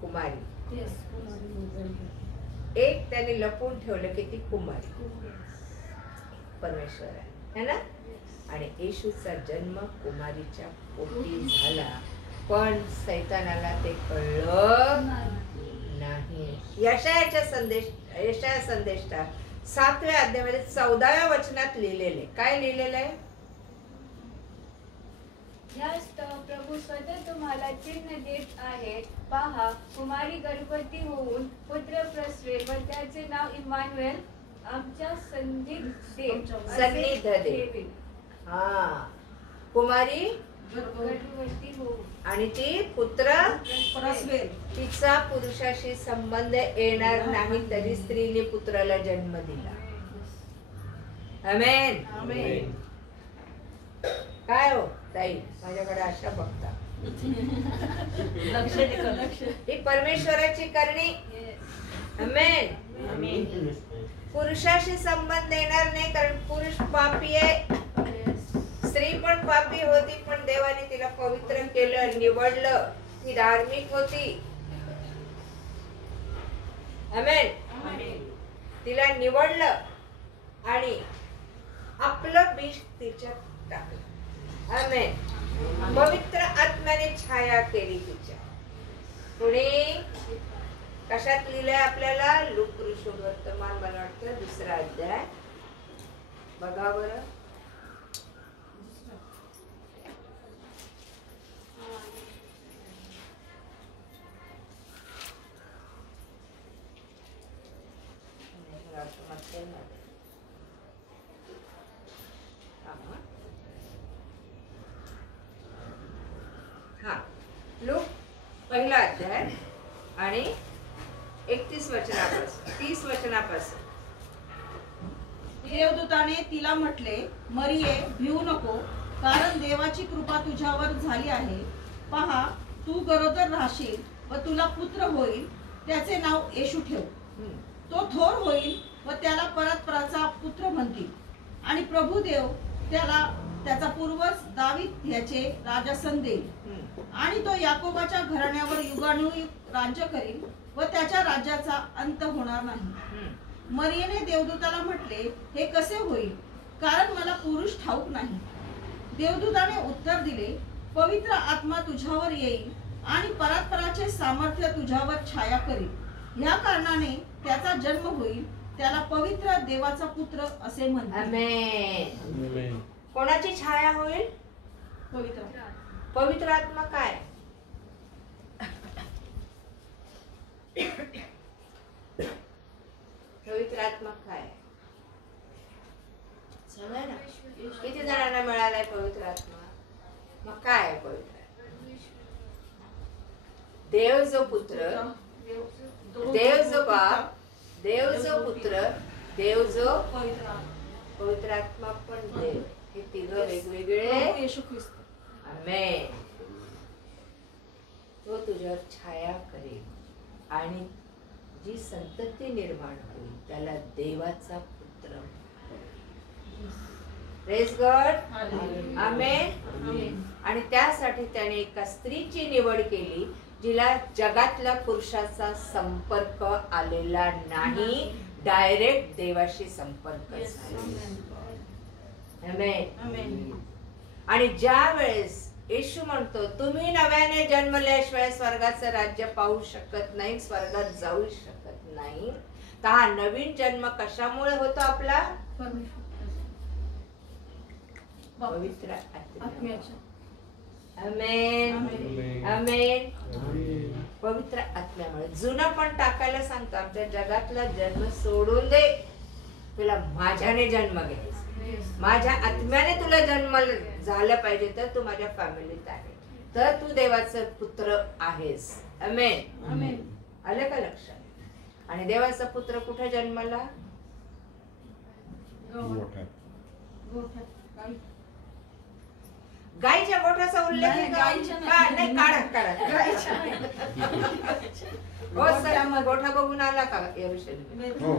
कुमारी. एक त्याने लपवून ठेवलं की ती कुमारी परमेश्वर आहे ना. आणि येशूचा जन्म कुमारीच्या पोटी झाला, पण सैतानाला ते कळलं नाही. यशायाच्या संदेशात 7व्या अध्यायामध्ये 14व्या वचनात लिहिलेले काय लिहिलेलं आहे? ह्यास्तव प्रभू स्वतः तुम्हाला चिन्ह देत आहेत. पहा, कुमारी गर्भवती होऊन पुत्र प्रसवेल व त्याचे नाव इम्मानुएल, आमच्या सन्निध देव. हा, कुमारी गर्भवती होऊन आणि ती पुत्र प्रसवेल. तिचा पुरुषाशी संबंध येणार नाही तरी स्त्रीने पुत्राला जन्म दिला. आमेन. आमेन. काय हो ताई, माझ्याकडे अशा बघता. लक्ष ही परमेश्वराची करणी. आमेन. पुरुषाशी संबंध येणार नाही कारण पुरुष पापी आहे, स्त्री पण पापी होती, पण देवाने तिला पवित्र केलं, निवडलं. ती धार्मिक होती. आमेन. तिला निवडलं आणि आपलं बीज तिच्यात टाकलं. आमेन. पवित्र आत्म्याने छाया केली तिच्या. पुढे कशात लिहिलंय आपल्याला? लूक वर्तमान मला वाटतं 2रा अध्याय बघा बरं. पहिला अध्याय आणि 31 वचनापासून 30 वचनापासून. देवदूताने तिला म्हटले, मरिये, भिवू नको, कारण देवाची कृपा तुझ्यावर झाली आहे. पहा, तू गरोदर राहशील व तुला पुत्र होईल, त्याचे नाव येशू ठेव. तो थोर होईल व त्याला परस्पराचा पुत्र म्हणतील. आणि प्रभू देव त्याला त्याचा पूर्वज दावीद ह्याचे राजासन देईल. आणि तो याकोबाच्या घराण्यावर युगानुयुग राज्य करील व त्याच्या राज्याचा अंत होणार नाही. मरियेने देवदूताला म्हटले, हे कसे होईल, कारण मला पुरुष ठाऊक नाही. देवदूताने उत्तर दिले, पवित्र आत्मा तुझ्यावर येईल आणि परात्पराचे सामर्थ्य तुझ्यावर छाया करील. ह्या कारणाने त्याचा जन्म होईल, त्याला पवित्र देवाचा पुत्र असे म्हणतात. आमेन. कोणाची छाया होईल? पवित्र पवित्र आत्मा काय? पवित्र आत्मा काय सांगा ना. किती जणांना मिळालाय पवित्र आत्मा? मग काय आहे पवित्र आत्मा? देव जो पुत्र, देव जो बाप, देव जो पुत्र, देव जो पवित्र आत्मा पण देव, हे तिघं वेगवेगळे. येशू ख्रिस्त. आमेन. तो तुझ्यावर छाया करेल आणि जी संतती निर्माण होईल त्याला देवाचा पुत्र. Praise God. आमेन. आणि त्यासाठी त्याने एका स्त्रीची निवड केली जिला जगातल्या पुरुषाचा संपर्क आलेला नाही, डायरेक्ट देवाशी संपर्क झालेला. आमेन. आणि ज्या वेळेस येशू म्हणतो, तुम्ही नव्याने जन्मल्याशिवाय स्वर्गाचं राज्य पाहू शकत नाही, स्वर्गात जाऊ शकत नाही, तर हा नवीन जन्म कशामुळे होतो आपला? पवित्र आत्म्याचा. आमेन. आमेन. पवित्र आत्म्यामुळे. जुनं पण टाकायला सांगतो, आमच्या जगातला जन्म सोडून दे, तुला माझ्याने जन्म घ्यायचा, माझ्या आत्म्याने तुला जन्म झालं पाहिजे, तर तू माझ्या फॅमिलीत आहे, तर तू देवाचा पुत्र आहेस. आमेन. आमेन. आलं का लक्षात? आणि देवाचा पुत्र कुठे जन्मला? गाईच्या गोठ्याचा उल्लेख आहे का? नाही, काढा. हो सर, मग गोठा बघून आला का यरूशलेम? हो.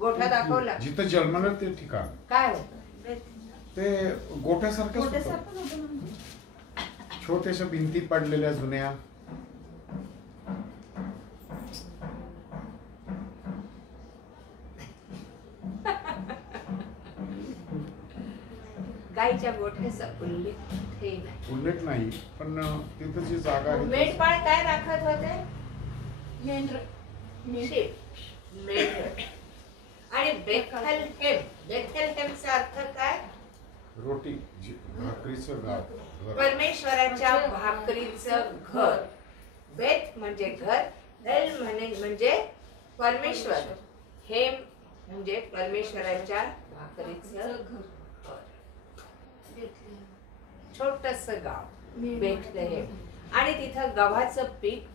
गोठा दाखवला. जिथं जन्मलं ते ठिकाण काय होतं? ते गोठ्यासारखंच होतं. छोट्याशा भिंती पडलेल्या जुन्या. गाईच्या गोठ्याचा उल्लेख कुठेही नाही. उल्लेख नाही, पण तिथं जी जागा आहे. मेंढपाळ काय राखत होते? मेंढर. मेंढर. आणि बेथलेहेमचा अर्थ काय? रोटी, भाकरीचं गाव. परमेश्वराच्या भाकरीचं घर. बेथ म्हणजे घर, एल म्हणजे परमेश्वर, हेम म्हणजे परमेश्वराच्या भाकरीचं घर. छोटस गाव बेथलेहेम. आणि तिथं गव्हाचं पीक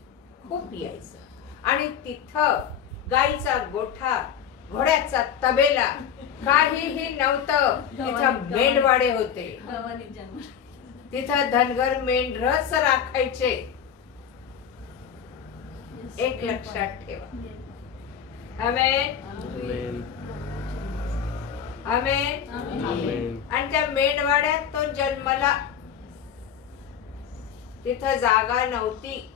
खूप यायचं. आणि तिथं गाईचा गोठा, घोड्याचा तबेला काहीही नव्हतं. तिथं मेंढवाडे होते. तिथं धनगर मेंढरच राखायचे. एक लक्षात ठेवा. आमेन. आमेन. आणि त्या मेंढवाड्यात तो जन्मला. तिथं जागा नव्हती.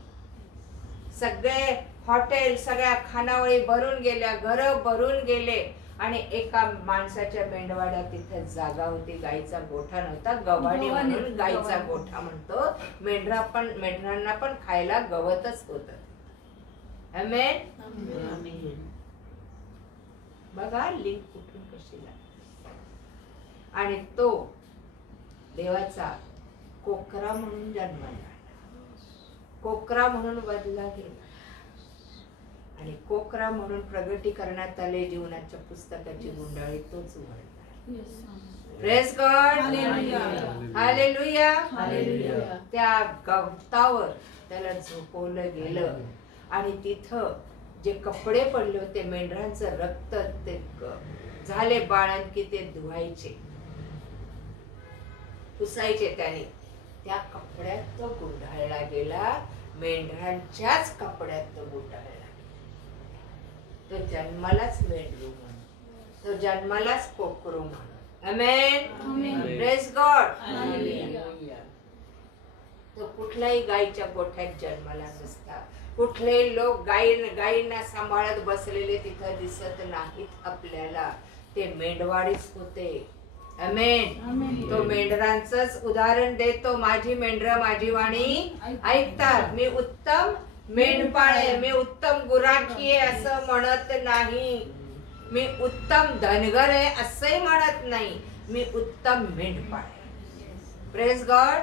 सगळे हॉटेल, सगळ्या खानावळी भरून गेल्या, घरं भरून गेले. आणि एका माणसाच्या मेंढवाड्यात तिथे जागा होती. गाईचा गोठा नव्हता. गव्हाणी म्हणून गाईचा गोठा म्हणतो. मेंढरांना पण खायला गवतच होतं. आमेन. बघा लिंक कुठून कशी लागली. आणि तो देवाचा कोकरा म्हणून जन्माला, कोकरा म्हणून बदला गेला. आणि कोकरा म्हणून प्रगटीकरणात आले. जीवनाच्या पुस्तकाची गुंडाळी तोच उघडला. Praise God. Hallelujah. Hallelujah. Hallelujah. त्या गवतावर त्याला झोपवलं गेलं आणि तिथं जे कपडे पडले होते मेंढरांचं रक्त ते झाले बाळण की ते धुवायचे, पुसायचे त्याने. त्या कपड्यात तो गुंडाळला गेला, मेंढरांच्याच कपड्यात तो गुंडाळला. तो जन्मालाच मेंढरू म्हणून, तो जन्मालाच कोकरू म्हणून. आमेन. Praise God. तो कुठल्याही गायीच्या गोठ्यात जन्माला नसता. कुठलेही लोक गायींना सांभाळत बसलेले तिथं दिसत नाहीत आपल्याला. ते मेंढवाडीच होते. आमेन. तो मेंढरांचंच उदाहरण देतो. माझी मेंढर माझी वाणी ऐकतात. मी उत्तम मेंढपाळ आहे, मी उत्तम गुराखी आहे असं म्हणत नाही. मी उत्तम धनगर आहे असंही म्हणत नाही. मी उत्तम मेंढपाळ आहे. Praise God.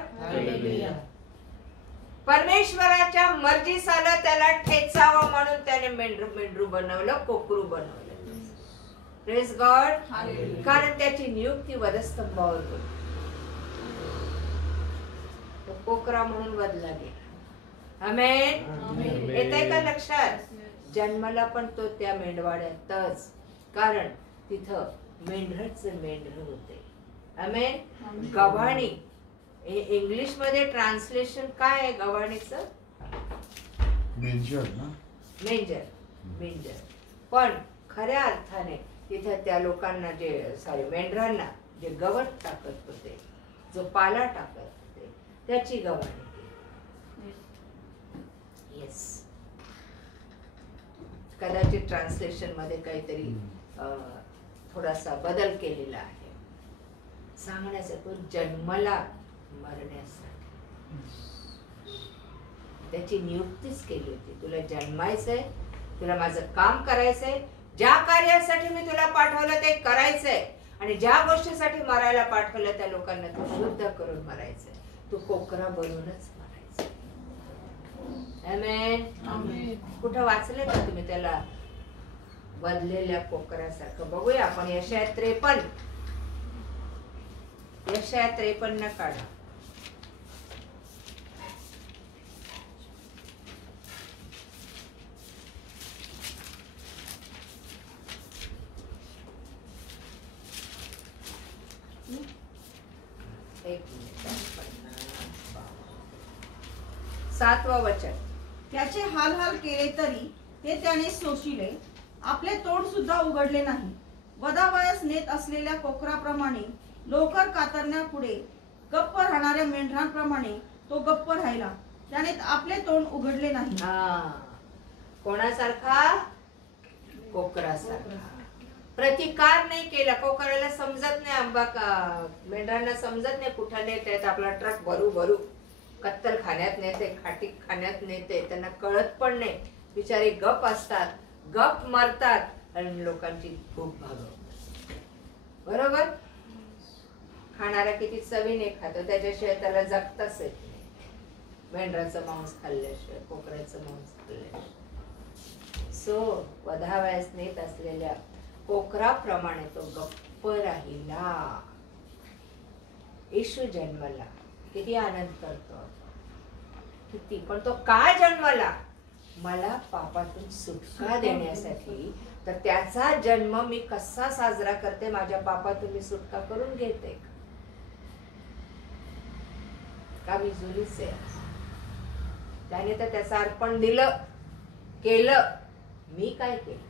परमेश्वराच्या मर्जीसाला त्याला ठेचावं म्हणून त्याने मेंढरू बनवलं, कोकरू बनवलं. Praise God. कारण त्याची नियुक्ती वधस्तंभावर होती. तो कोकरा म्हणून बदला गेला. आमेन. येतंय का लक्षात? जन्माला पण तो त्या मेंढवाड्यातच, कारण तिथं मेंढर होते. आमेन. गव्हाणी, इंग्लिश मध्ये ट्रान्सलेशन काय आहे गव्हाणीचं? मेंजर ना. मेंजर. पण खऱ्या अर्थाने तिथे त्या लोकांना मेंढरांना जे गवत टाकत होते, जो पाला टाकत होते, त्याची गव्हाणी. येस. कदाचित ट्रान्सलेशन मध्ये काहीतरी थोडासा बदल केलेला आहे. सांगण्याचा तो जन्मला मरण्यासाठी त्याची नियुक्तीच केली होती. तुला जन्मायचंय, तुला माझं काम करायचंय, ज्या कार्यासाठी मी तुला पाठवलं ते करायचंय, आणि ज्या गोष्टीसाठी मरायला पाठवलं त्या लोकांना तू शुद्ध करून मरायचंय. तू कोकरा बनूनच मरायचंय. आमेन. कुठं वाचले का तुम्ही त्याला बदलेल्या कोकरासारखं? बघूया आपण यशाया 53 काढा. एक मिनिट. 7वं वचन. त्याचे हाल केले तरी ते त्याने सोशिले, आपले तोंड सुद्धा उघडले नाही. वधावयास नेत असलेल्या कोकराप्रमाणे, लवकर कातरण्यापुढे गप्प राहणाऱ्या मेंढरांप्रमाणे तो गप्प राहिला. त्याने आपले तोंड उघडले नाही. कोणासारखा? कोकरासारखा. प्रतिकार नाही केला. कोकराला समजत नाही, आंबा का मेंढरांना समजत नाही कुठं नेत आहेत. आपला ट्रक भरू कत्तल खाण्यात नेते, खाटी खाण्यात नेते, त्यांना कळत पण नाही. बिचारे गप असतात, गप मरतात आणि लोकांची भूक भागवतात. बरोबर. खाणारा किती चवीने खातो, त्याच्याशिवाय त्याला जगताच येत नाही. मेंढराचं मांस खाल्ल्याशिवाय, कोकराचं मांस खाल्ल्याशिवाय. सो वधावयास नेत असलेल्या कोकराप्रमाणे तो गप्प राहिला. येशू जन्मला, किती आनंद करतो किती. पण तो का जन्मला? मला पापातून सुटका देण्यासाठी. तर त्याचा जन्म मी कसा साजरा करते? माझ्या पापातून मी सुटका करून घेते का? मी जुनीच आहे. त्याने तर त्याचं अर्पण दिलं, केलं. मी काय केलं?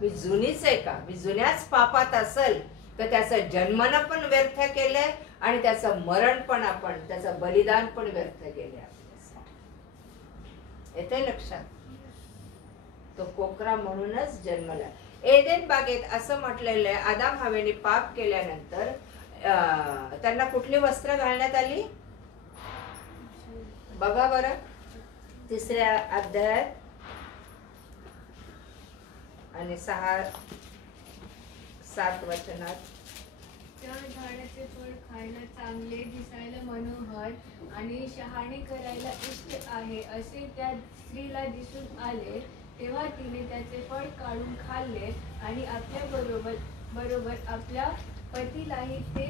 मी जुनीच आहे का? मी जुन्याच पापात असेल तर त्याचं जन्मन पण व्यर्थ केलंय आणि त्याचं मरण पण, आपण त्याचं बलिदान पण व्यर्थ केलंय आपल्यासाठी. येतंय लक्षात? तो कोकरा म्हणूनच जन्मला. एदेन बागेत असं म्हटलेलं आहे, आदाम हवेने पाप केल्यानंतर त्यांना कुठली वस्त्र घालण्यात आली? बघा बरं, 3ऱ्या अध्यायात आणि 6-7 वचनात. त्या झाडाचे फळ खायला चांगले, दिसायला मनोहर आणि शहाणे करायला इष्ट आहे असे त्या स्त्रीला दिसून आले. तेव्हा तिने त्याचे फळ काढून खाल्ले आणि आपल्या बरोबर आपल्या पतीलाही ते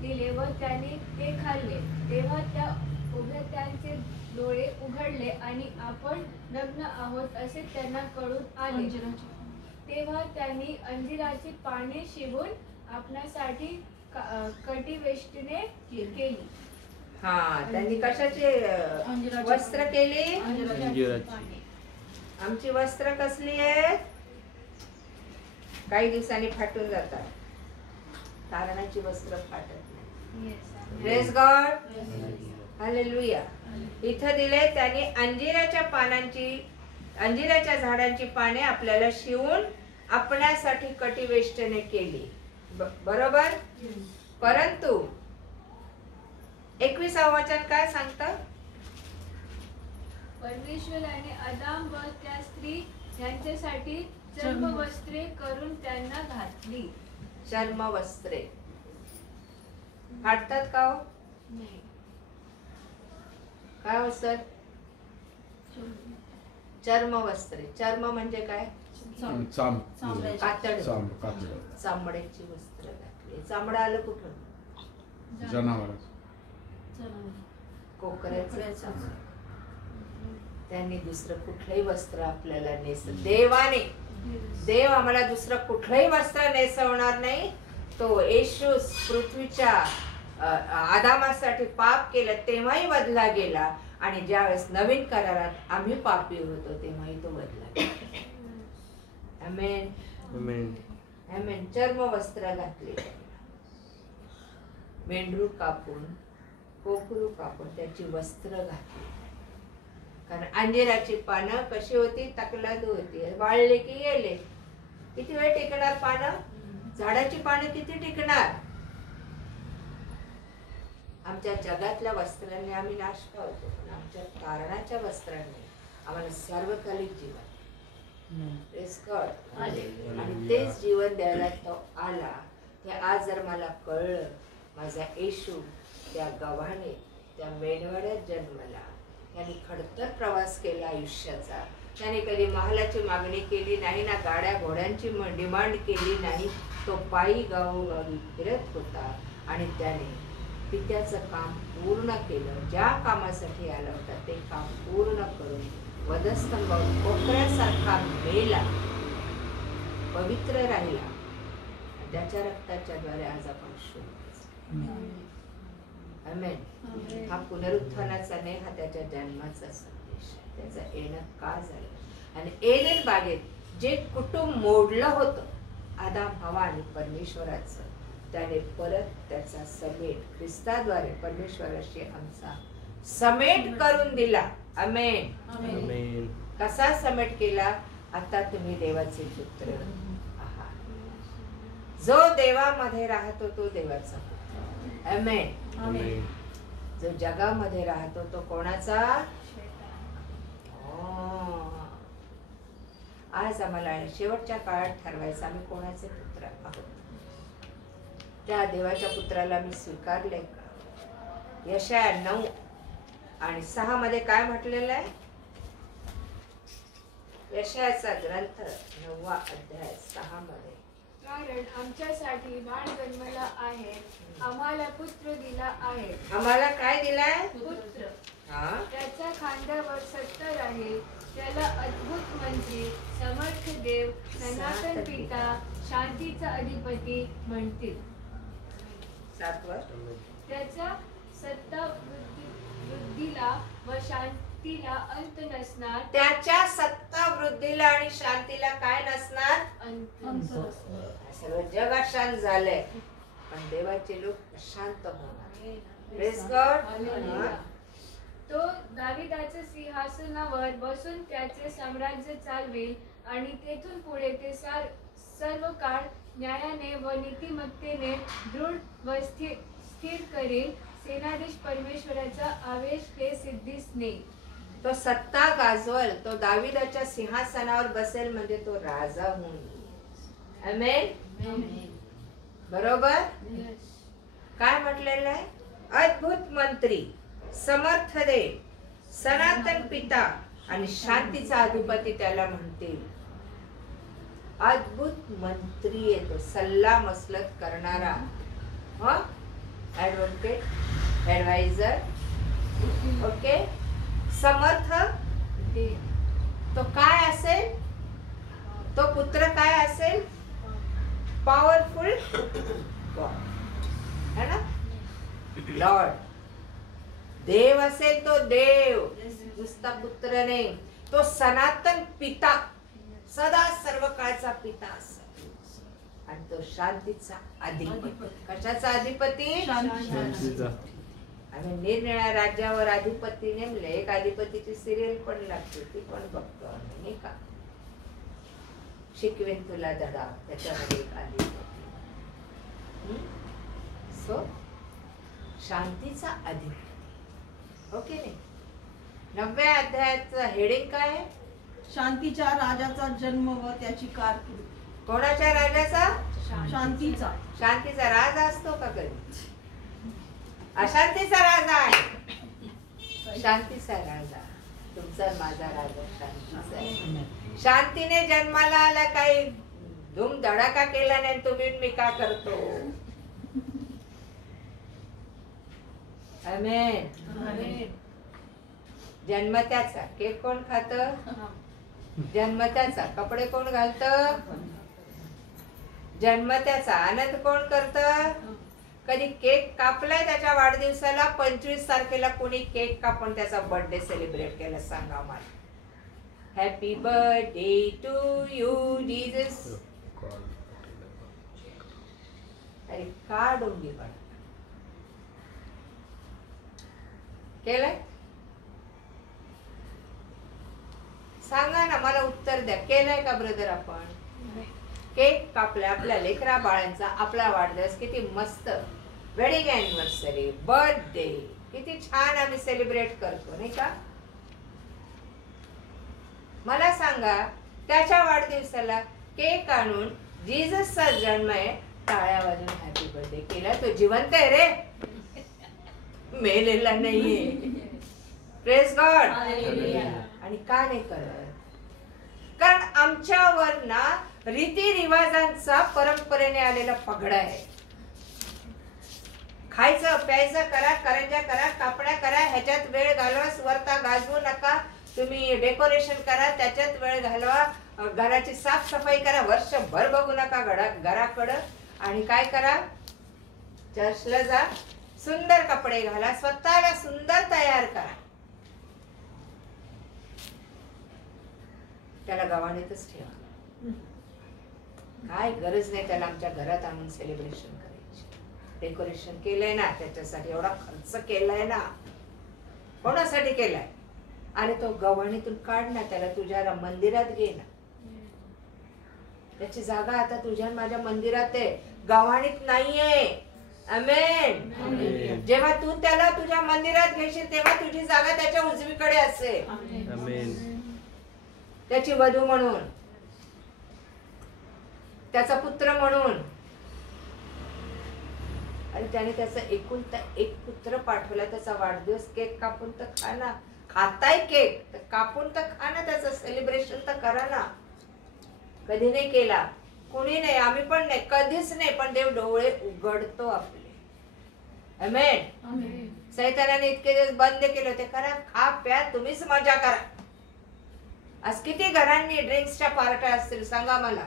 दिले व त्याने ते खाल्ले. तेव्हा त्या उभयतांचे डोळे उघडले आणि आपण नग्न आहोत असे त्यांना कळून आले. तेव्हा त्यांनी अंजिराची पाने शिवून आपणासाठी कटिवेष्टने केली. हा, त्यांनी कशाचे वस्त्र केली? आमची वस्त्र कसली आहेत? काही दिवसांनी फाटून जातात. तारणाची वस्त्र फाटत नाही. Praise God, hallelujah. इथं दिले त्यांनी अंजिराच्या झाडांची पाने आपल्याला शिवून आपल्यासाठी कटिवेष्टने केली. बरोबर. परंतु 21 वचन काय सांगतं? परमेश्वराने आदाम व त्या स्त्री यांच्यासाठी चर्मवस्त्रे करून त्यांना घातली. चर्मवस्त्रे फाटतात का हो? नाही. काय हो सर? चर्मवस्त्रे. चर्म म्हणजे काय? कातड. चामड्याची वस्त्र घातली. चामडं आलं कुठून? जनावर. कोकऱ्याचं चामडं. त्यांनी दुसरं कुठलंही वस्त्र आपल्याला देव आम्हाला दुसरं कुठलंही वस्त्र नेसवणार नाही. तो येशू पृथ्वीच्या आदामासाठी पाप केलं तेव्हाही बदला गेला, आणि ज्यावेळेस नवीन करारात आम्ही पापी होतो तेव्हाही तो बदला गेला. आमेन, आमेन, आमेन. चर्म वस्त्र घातले. मेंढरू कापून, कोकरू कापून त्याची वस्त्र घातली. कारण अंजिराची पानं कशी होती? तकलादू होती. वाळले की गेले. किती वेळ टिकणार पानं? झाडाची पानं किती टिकणार? आमच्या जगातल्या वस्त्रांनी आम्ही नाश पावतो, पण आमच्या तारणाच्या वस्त्रांनी आम्हाला सार्वकालिक जीवन. आणि तेच जीवन द्यायला तो आला. ते आज जर मला कळलं, माझा येशू त्या गव्हाणे, त्या मेढवाड्यात जन्मला, त्यांनी खडतर प्रवास केला आयुष्याचा. त्याने कधी महालाची मागणी केली नाही ना, गाड्या घोड्यांची डिमांड केली नाही. तो पायी गावोगावी फिरत होता आणि त्याने पित्याचं काम पूर्ण केलं. ज्या कामासाठी आला होता ते काम पूर्ण करून वधस्तंभावर कोकऱ्यासारखा मेला, पवित्र राहिला. त्याच्या रक्ताच्या द्वारे आज आपण शुद्ध. आमेन. हा पुनरुत्थानाचा नाही, हा त्याच्या जन्माचा संदेश आहे. त्याचं येणं का झालं? आणि एदेन बागेत जे कुटुंब मोडलं होतं, आदाम, हवा आणि परमेश्वराचं, त्याने परत त्याचा समेट ख्रिस्ताद्वारे परमेश्वराशी आमचा समेट करून दिला. आमेन, आमेन. कसा समेट केला? आता तुम्ही देवाचे पुत्र आहात. जो देवामध्ये राहतो तो देवाचा पुत्र. आमेन. आमेन. जो जगामध्ये राहतो तो कोणाचा? आज आम्हाला शेवटच्या काळात ठरवायचं आम्ही कोणाचे पुत्र आहोत. त्या देवाच्या पुत्राला मी स्वीकारले का? यशाया 9 आणि 6 मध्ये काय म्हटलेलं आहे? यशायाचा ग्रंथ 9वा अध्याय 6 मध्ये. कारण आमच्यासाठी बाळ जन्मला आहे, आम्हाला पुत्र दिला आहे. आम्हाला काय दिलाय? पुत्र. हा, त्याच्या खांद्यावर सत्तर आहे. त्याला अद्भुत मंत्री, समर्थ देव, सनातन पिता, शांतीचा अधिपती म्हणतील. 7वर. त्याच्या सत्ता वृद्धीला व शांतीला अंत नसणार. त्याच्या सत्ता वृद्धीला आणि शांतीला काय नसणार? अंत. सगळं जग अशांत झालंय, पण देवाचे लोक शांत होणार. Praise God. हालेलुया. तो दाविदाच्या सिंहासनावर बसून त्याचे साम्राज्य चालवेल आणि तेथून पुढे ते सर्व काळ न्यायाने व नीतिमत्तेने दृढ व स्थिर करेल. सेनाधीश परमेश्वराचा आवेश हे सिद्धीस नेईल. तो सत्ता गाजवल, तो दाविदाच्या सिंहासनावर बसेल, म्हणजे तो राजा होऊन येईल. आमेन. बरोबर. काय म्हटलेलं आहे? अद्भुत मंत्री, समर्थ देव, सनातन पिता आणि शांतीचा अधिपती त्याला म्हणतील. अद्भुत मंत्री येतो, सल्ला मसलत करणारा, ऍडव्होकेट, ऍडवायझर. ओके. समर्थ तो काय असेल? तो पुत्र काय असेल? पॉवरफुल गॉड है ना, लॉर्ड. देव असेल तो देव, नुसता पुत्र नाही, तो सनातन पिता, सदा सर्व काळचा पिता असेल. आणि तो शांतीचा अधिपती. कशाचा अधिपती? शांतीचा. आम्ही निरनिळ्या राज्यावर अधिपती नेमले. एक अधिपतीची सिरियल पण लागते, ती पण बघतो आम्ही, नाही का? शिकवेन तुला धडा, त्याच्यामध्ये एक अधिपती. सो शांतीचा अधिपती. ओके नाही? 9व्या अध्यायाचं हेडिंग काय आहे? शांतीच्या राजाचा जन्म व त्याची कारकीर्द. कोणाच्या राजाचा? शांतीचा. शांतीचा राजा असतो का कधी? अशांतीचा राजा आहे. शांतीचा राजा, तुमचा माझा राजा शांतीचा आहे. शांतीने जन्माला आला, काही धूम धडाका केला नाही, तुम्ही मी का करतो? आमेन. जन्म त्याचा, केक कोण खात? जन्म त्याचा, कपडे कोण घालत? जन्म त्याचा, आनंद कोण करत? कधी केक कापलाय त्याच्या वाढदिवसाला? 25 तारखेला कोणी केक कापून त्याचा बर्थडे सेलिब्रेट केला? सांगा मला. Happy birthday to you Jesus. अरे का डोंगीपणा केलंय? सांगा ना, मला उत्तर द्या. केलंय का ब्रदर आपण? केक कापला आपल्या लेकरा बाळांचा, आपला वाढदिवस किती मस्त, वेडिंग अॅनिव्हर्सरी, बर्थडे किती छान आम्ही सेलिब्रेट करतो, नाही का? मला सांगा, त्याच्या वाढदिवसाला केक आणून जीससचा जन्म आहे, टाळ्या वाजून हॅपी बर्थडे केला. तो जिवंत आहे रे, मेलेला नाहीये. Praise God. आणि का नाही करत? कारण आमच्यावर ना रीती रिवाजांचा परंपरेने आलेला पगडा आहे. खायचं प्यायचं करा, करंज्या करा, कापड्या करा, ह्याच्यात वेळ घालवा, स्वरता गाजवू नका. तुम्ही डेकोरेशन करा, त्याच्यात वेळ घालवा, घराची साफसफाई करा, वर्षभर बघू नका घराकडं. आणि काय करा? चर्चला जा, सुंदर कपडे घाला, स्वतःला सुंदर तयार करा. त्याला गव्हाणीतच ठेवा. काय गरज नाही त्याला आमच्या घरात आणून सेलिब्रेशन करायची. डेकोरेशन केलंय ना, त्याच्यासाठी एवढा खर्च केलाय ना, कोणासाठी केलाय? आणि तो गव्हाणीतून काढ ना, त्याला तुझ्या मंदिरात घे ना. त्याची जागा आता तुझ्या माझ्या मंदिरात आहे, गव्हाणीत नाहीये. आमेन. जेव्हा तू त्याला तुझ्या मंदिरात घेशील, तेव्हा तुझी जागा त्याच्या उजवीकडे असेल. आमेन. त्याची वधू म्हणून, त्याचा पुत्र म्हणून. आणि त्याने त्याचा एकुलता एक पुत्र पाठवला. त्याचा वाढदिवस केक कापून तर खा ना. खाताय केक तर कापून तर खा ना, त्याचं सेलिब्रेशन तर करा ना. कधी नाही केला, कोणी नाही, आम्ही पण नाही, कधीच नाही. पण देव डोळे उघडतो आपले. आमेन. सैतानाने इतके दिवस बंद केले होते, करा, खा प्या, तुम्हीच मजा करा. आज किती घरांनी ड्रिंक्सच्या पार्ट्या असतील सांगा मला?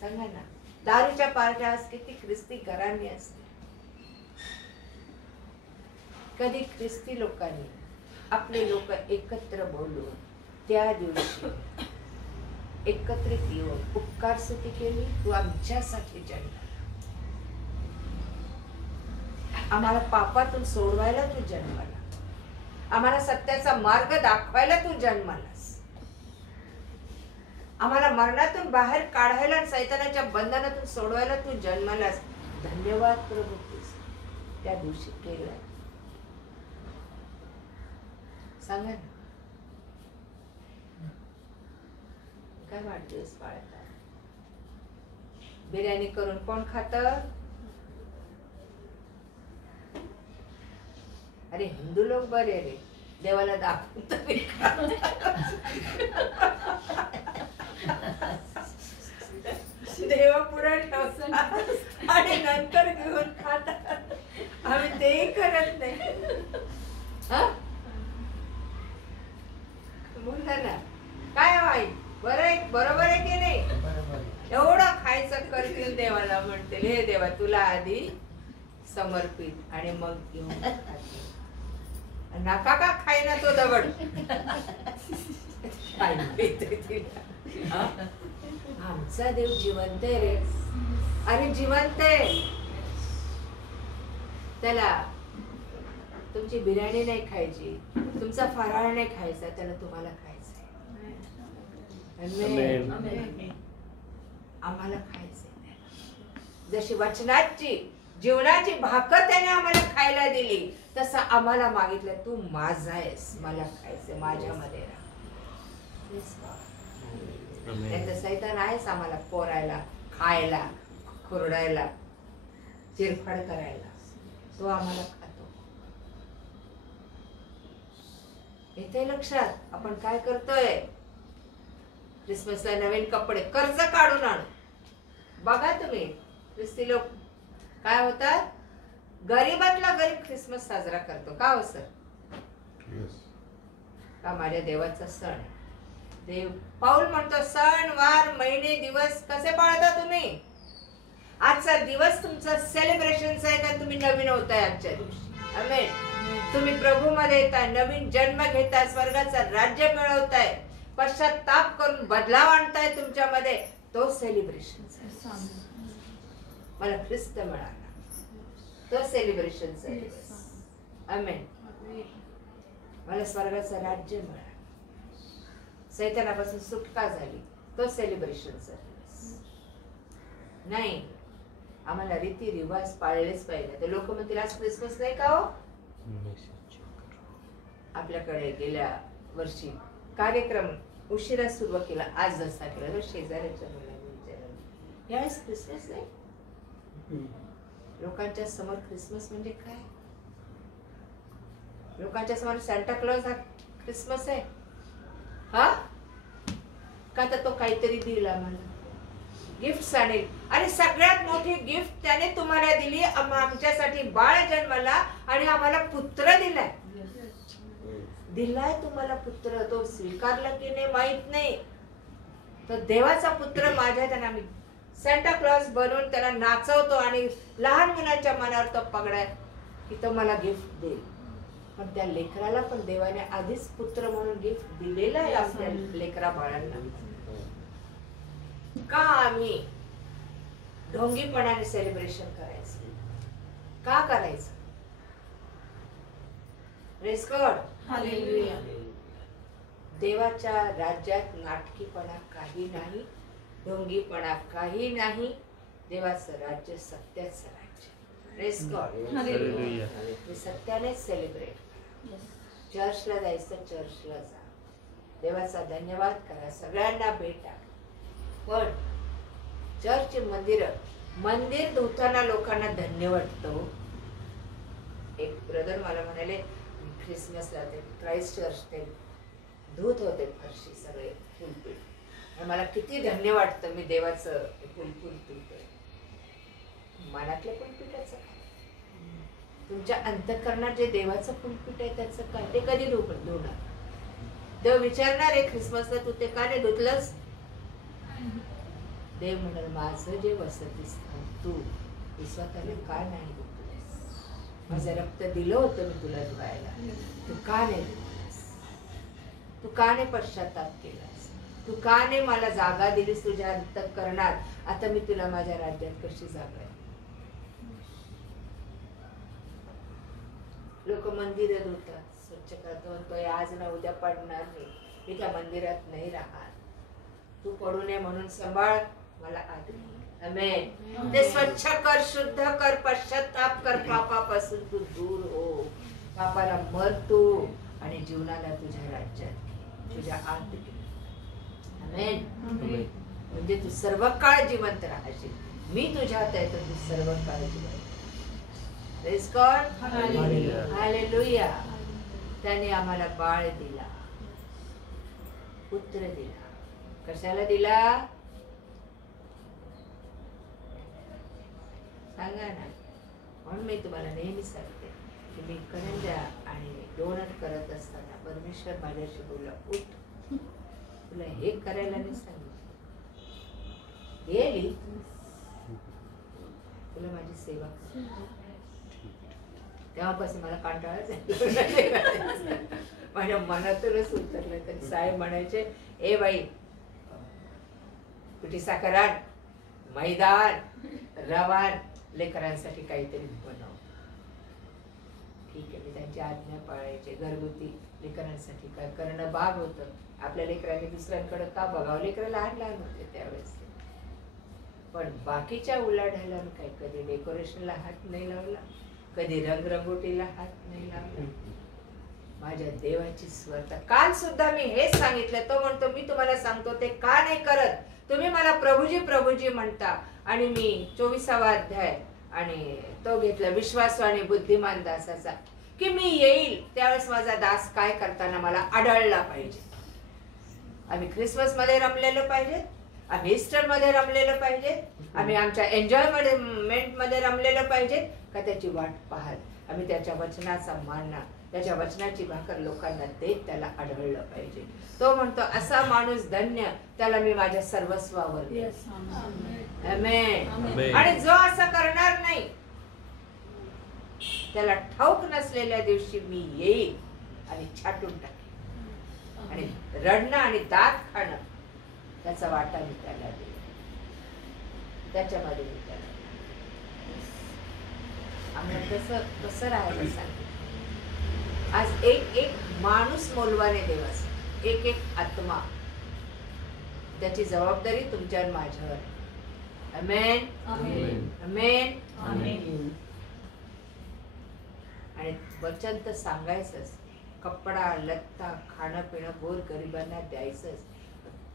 सांगा ना. दारूच्या पार्ट्या आज किती ख्रिस्ती घरांनी असतील. कधी ख्रिस्ती लोकांनी आपले लोक एकत्र बोलून त्या दिवशी एकत्रित येऊन उपकार स्तुती केली? तू आमच्यासाठी जन्मला, आम्हाला पापातून सोडवायला तू जन्मला, आम्हाला सत्याचा मार्ग दाखवायला तू जन्मलास, आम्हाला मरणातून बाहेर काढायला आणि सैतानाच्या बंधनातून सोडवायला तू जन्मलास. धन्यवाद प्रभू, त्या दिवशी केलं. सांगा ना, काय वाढदिवस पाळतात? बिर्याणी करून कोण खात? अरे हिंदू लोक बरे रे, देवाला दाखवून तरी देवा पुढे ठेवतात. आणि नंतर घेऊन खातात. आम्ही तेही करत नाही. हा? बोलला ना काय वाईट, बरं आहे, बरोबर आहे की नाही? एवढं खायचं करतील देवाला, म्हणतील हे देवा तुला आधी समर्पित आणि मग घेऊन खातील. नका का खाईना तो दगड. आमचा देव जिवंत आहे रे, आणि जिवंत आहे. त्याला तुमची बिर्याणी नाही खायची, तुमचा फराळ नाही खायचा, त्याला तुम्हाला खायचंय. आम्हाला खायचंय. जशी वचनाची जीवनाची भाकर त्याने आम्हाला खायला दिली, तसं आम्हाला मागितलं तू माझा आहेस, मला खायचं, माझ्यामध्ये राहा. सैतान आहेस आम्हाला पोरायला, खायला, खुरडायला, चिरफाड करायला. तो आम्हाला खातो. येते लक्षात आपण काय करतोय? क्रिसमसला नवीन कपडे कर्ज काढून आणू. बघा तुम्ही ख्रिस्ती लोक काय होतात, गरीबातला गरीब ख्रिसमस साजरा करतो. का हो सर? का माझ्या देवाचा सण आहे. देव पाऊल म्हणतो सण वार महिने दिवस कसे पाळता तुम्ही? आजचा दिवस तुमचा सेलिब्रेशनचा आहे का तुम्ही नवीन होताय आजच्या दिवशी? आमेन. तुम्ही प्रभू मध्ये येताय, नवीन जन्म घेताय, स्वर्गाचं राज्य मिळवताय, पश्चाताप करून बदलाव आणताय तुमच्यामध्ये. तो सेलिब्रेशन. मला ख्रिस्त मिळाला, तो सेलिब्रेशनचा दिवस. आमेन. मला स्वर्गाचं राज्य मिळालं, सैतानापासून सुटका झाली, तो सेलिब्रेशनचा दिवस. नाही, आम्हाला रीती रिवाज पाळलेच पाहिजे. तर लोक म्हणतील आज क्रिसमस नाही का हो? आपल्याकडे गेल्या वर्षी कार्यक्रम उशिरा सुरू केला, आज जसा केला शेजाऱ्याच्या मुलांनी विचारलं यावेळेस क्रिसमस नाही. लोकांच्या समोर क्रिसमस म्हणजे काय? लोकांच्या समोर सॅन्टा क्लॉज हा क्रिसमस आहे हा? का तर तो काहीतरी दिला आम्हाला, गिफ्ट आणेल. आणि सगळ्यात मोठी गिफ्ट त्याने तुम्हाला दिली, आमच्यासाठी बाळ जन्मला आणि आम्हाला पुत्र दिलाय. दिलाय तुम्हाला पुत्र, तो स्वीकारला की नाही माहित नाही. तो देवाचा पुत्र माझ्या, त्यांना आम्ही सॅन्टा क्लॉज बनवून त्याला नाचवतो आणि लहान मुलाच्या मनावर तो पगडाय की तो मला गिफ्ट देईल. पण त्या लेकराला पण देवाने आधीच पुत्र म्हणून गिफ्ट दिलेलं आहे आपल्या लेकरा बाळांना. का आम्ही ढोंगीपणाने सेलिब्रेशन करायचं? का करायचं? Praise God. हालेलुया. देवाच्या राज्यात नाटकीपणा काही नाही, ढोंगीपणा काही नाही. देवाचं राज्य सत्याचं राज्य. Praise God. हालेलुया. सत्याने सेलिब्रेट. चर्चला जायचं, चर्चला जा, देवाचा धन्यवाद करा, सगळ्यांना भेटा. पण चर्च मंदिर धुताना लोकांना धन्य वाटतं. एक ब्रदर मला म्हणाले क्रिसमसला ते क्राइस्ट चर्च ते धूत होते फरशी सगळे फुलपीठ, मला किती धन्य वाटतं, मी देवाचं फुलफुल धुतोय. मनातल्या फुलपीठाचं काय? तुमच्या अंतःकरणात जे देवाचं फुलपीठ आहे त्याचं काय? ते कधी धुणार? देव विचारणार आहे क्रिसमसला तू ते का नाही धुतलंस? देव म्हणाल माझं जे वसतिस्थान तू स्वतःला का नाही धुतलंस? माझं रक्त दिलं होतं मी तुला धुवायला, तू का नाही धुतलंस? तू का नाही पश्चाताप केलास? तू का नाही मला जागा दिलीस तुझ्या अंतःकरणात? आता मी तुला माझ्या राज्यात कशी जागा आहे? लोक मंदिर धुतात, स्वच्छ करतो, म्हणतोय आज ना उद्या पडणार नाही, मी त्या मंदिरात नाही राहणार, तू पडू नये म्हणून सांभाळ मला आधी. आमेन. ते स्वच्छ कर, शुद्ध कर, पश्चाताप कर, पापापासून तू दूर हो, पापाला मर तू आणि जीवनाला तुझ्या राज्यात तुझ्या आत घे. आमेन. म्हणजे तू सर्व काळ जिवंत राहशील. मी तुझ्या हात आहे तर तू सर्व काळ जिवंत. Praise God. हालेलुया. त्याने आम्हाला बाळ दिला, पुत्र दिला. कशाला दिला? सांगा ना. म्हणून मी तुम्हाला नेहमी सांगते की मी करंजा आणि डोनट करत असताना परमेश्वर माझ्याशी बोलला, उठ, तुला हे करायला नाही सांगितलं, गेली तुला माझी सेवा कर. तेव्हापासून मला कंटाळाच आहे. माझ्या मनातूनच उतरलं. तरी साहेब म्हणायचे, ए बाई, पिठी साखर आण, मैदा आण, रवा आण, लेकरांसाठी काहीतरी बनव. ठीक आहे, मी त्यांची आज्ञा पाळायचे. घरगुती लेकरांसाठी काय करणं भाग होतं. आपल्या लेकरांनी दुसऱ्यांकडे का बघावं, लेकरं लहान लहान होते त्यावेळेस. पण बाकीच्या उलाढायला काही कधी डेकोरेशनला हात नाही लावला, कधी रंगरंगोटीला हात नाही लावला. माझ्या देवाची स्वर्ता. काल सुद्धा मी हेच सांगितलं. तो म्हणतो, मी तुम्हाला सांगतो ते का नाही करत, तुम्ही मला प्रभुजी प्रभुजी म्हणता. आणि मी 24वा अध्याय आणि तो घेतला विश्वासू आणि बुद्धिमान दासाचा, की मी येईल त्यावेळेस माझा दास काय करताना मला आढळला पाहिजे. आम्ही ख्रिसमस मध्ये रमलेलो पाहिजे, आम्ही ईस्टर मध्ये रमलेलो पाहिजे, आम्ही आमच्या एन्जॉयमेंट मध्ये रमलेलो पाहिजे का त्याची वाट पाहत आम्ही त्याच्या वचनाचा मानना, त्याच्या वचनाची भाकर लोकांना देत त्याला आढळलं पाहिजे. तो म्हणतो, असा माणूस धन्य, त्याला मी माझ्या सर्वस्वावर देईन. आमेन. आणि जो असं करणार नाही त्याला ठाऊक नसलेल्या दिवशी मी येईल आणि छाटून टाकेन आणि रडणं आणि दात खाणं त्याचा वाटा मी त्याला देईन. त्याच्यामध्ये मी त्याला आम्हाला कसं राहायला सांगितलं. आज एक एक माणूस मोलवाने देवास, एक एक आत्मा, त्याची जबाबदारी तुमच्यावर माझ्यावर. आमेन. आमेन. आमेन. आणि वचन तर सांगायचंच, कपडा लत्ता खाणं पिणं गोर गरिबांना द्यायचंच.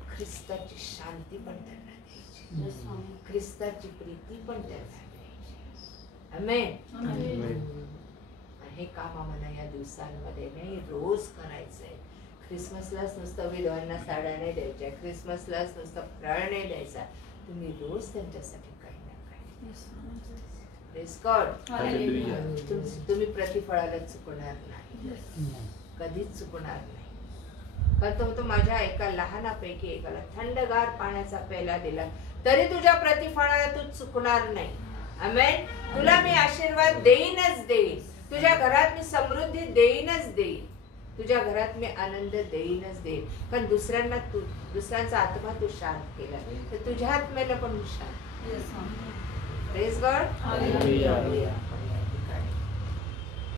ख्रिस्ताची शांती पण त्यांना द्यायची, ख्रिस्ताची प्रीती पण त्यांना द्यायची. आमेन. हे काम आम्हाला या दिवसांमध्ये नाही, रोज करायचंय. ख्रिसमसलाच नुसतं विधवांना साड्या नाही द्यायच्या, ख्रिसमसलाच नुसतं फराळ नाही द्यायचा. तुम्ही रोज त्यांच्यासाठी काही ना काही. Praise God. तुम्ही प्रतिफळाला चुकणार नाही, कधीच चुकणार नाही. कारण तो माझ्या एका लहानापैकी एकाला थंडगार पाण्याचा प्यायला दिला तरी तुझ्या प्रतिफळाला तू चुकणार नाही. आमेन. तुला मी आशीर्वाद देईनच देईन, तुझ्या घरात मी समृद्धी देईनच देईन, तुझ्या घरात मी आनंद देईनच देईन. कारण दुसऱ्यांचा आत्मा तू शांत केला तर तुझ्या आत्म्याला पण शांत. Praise God.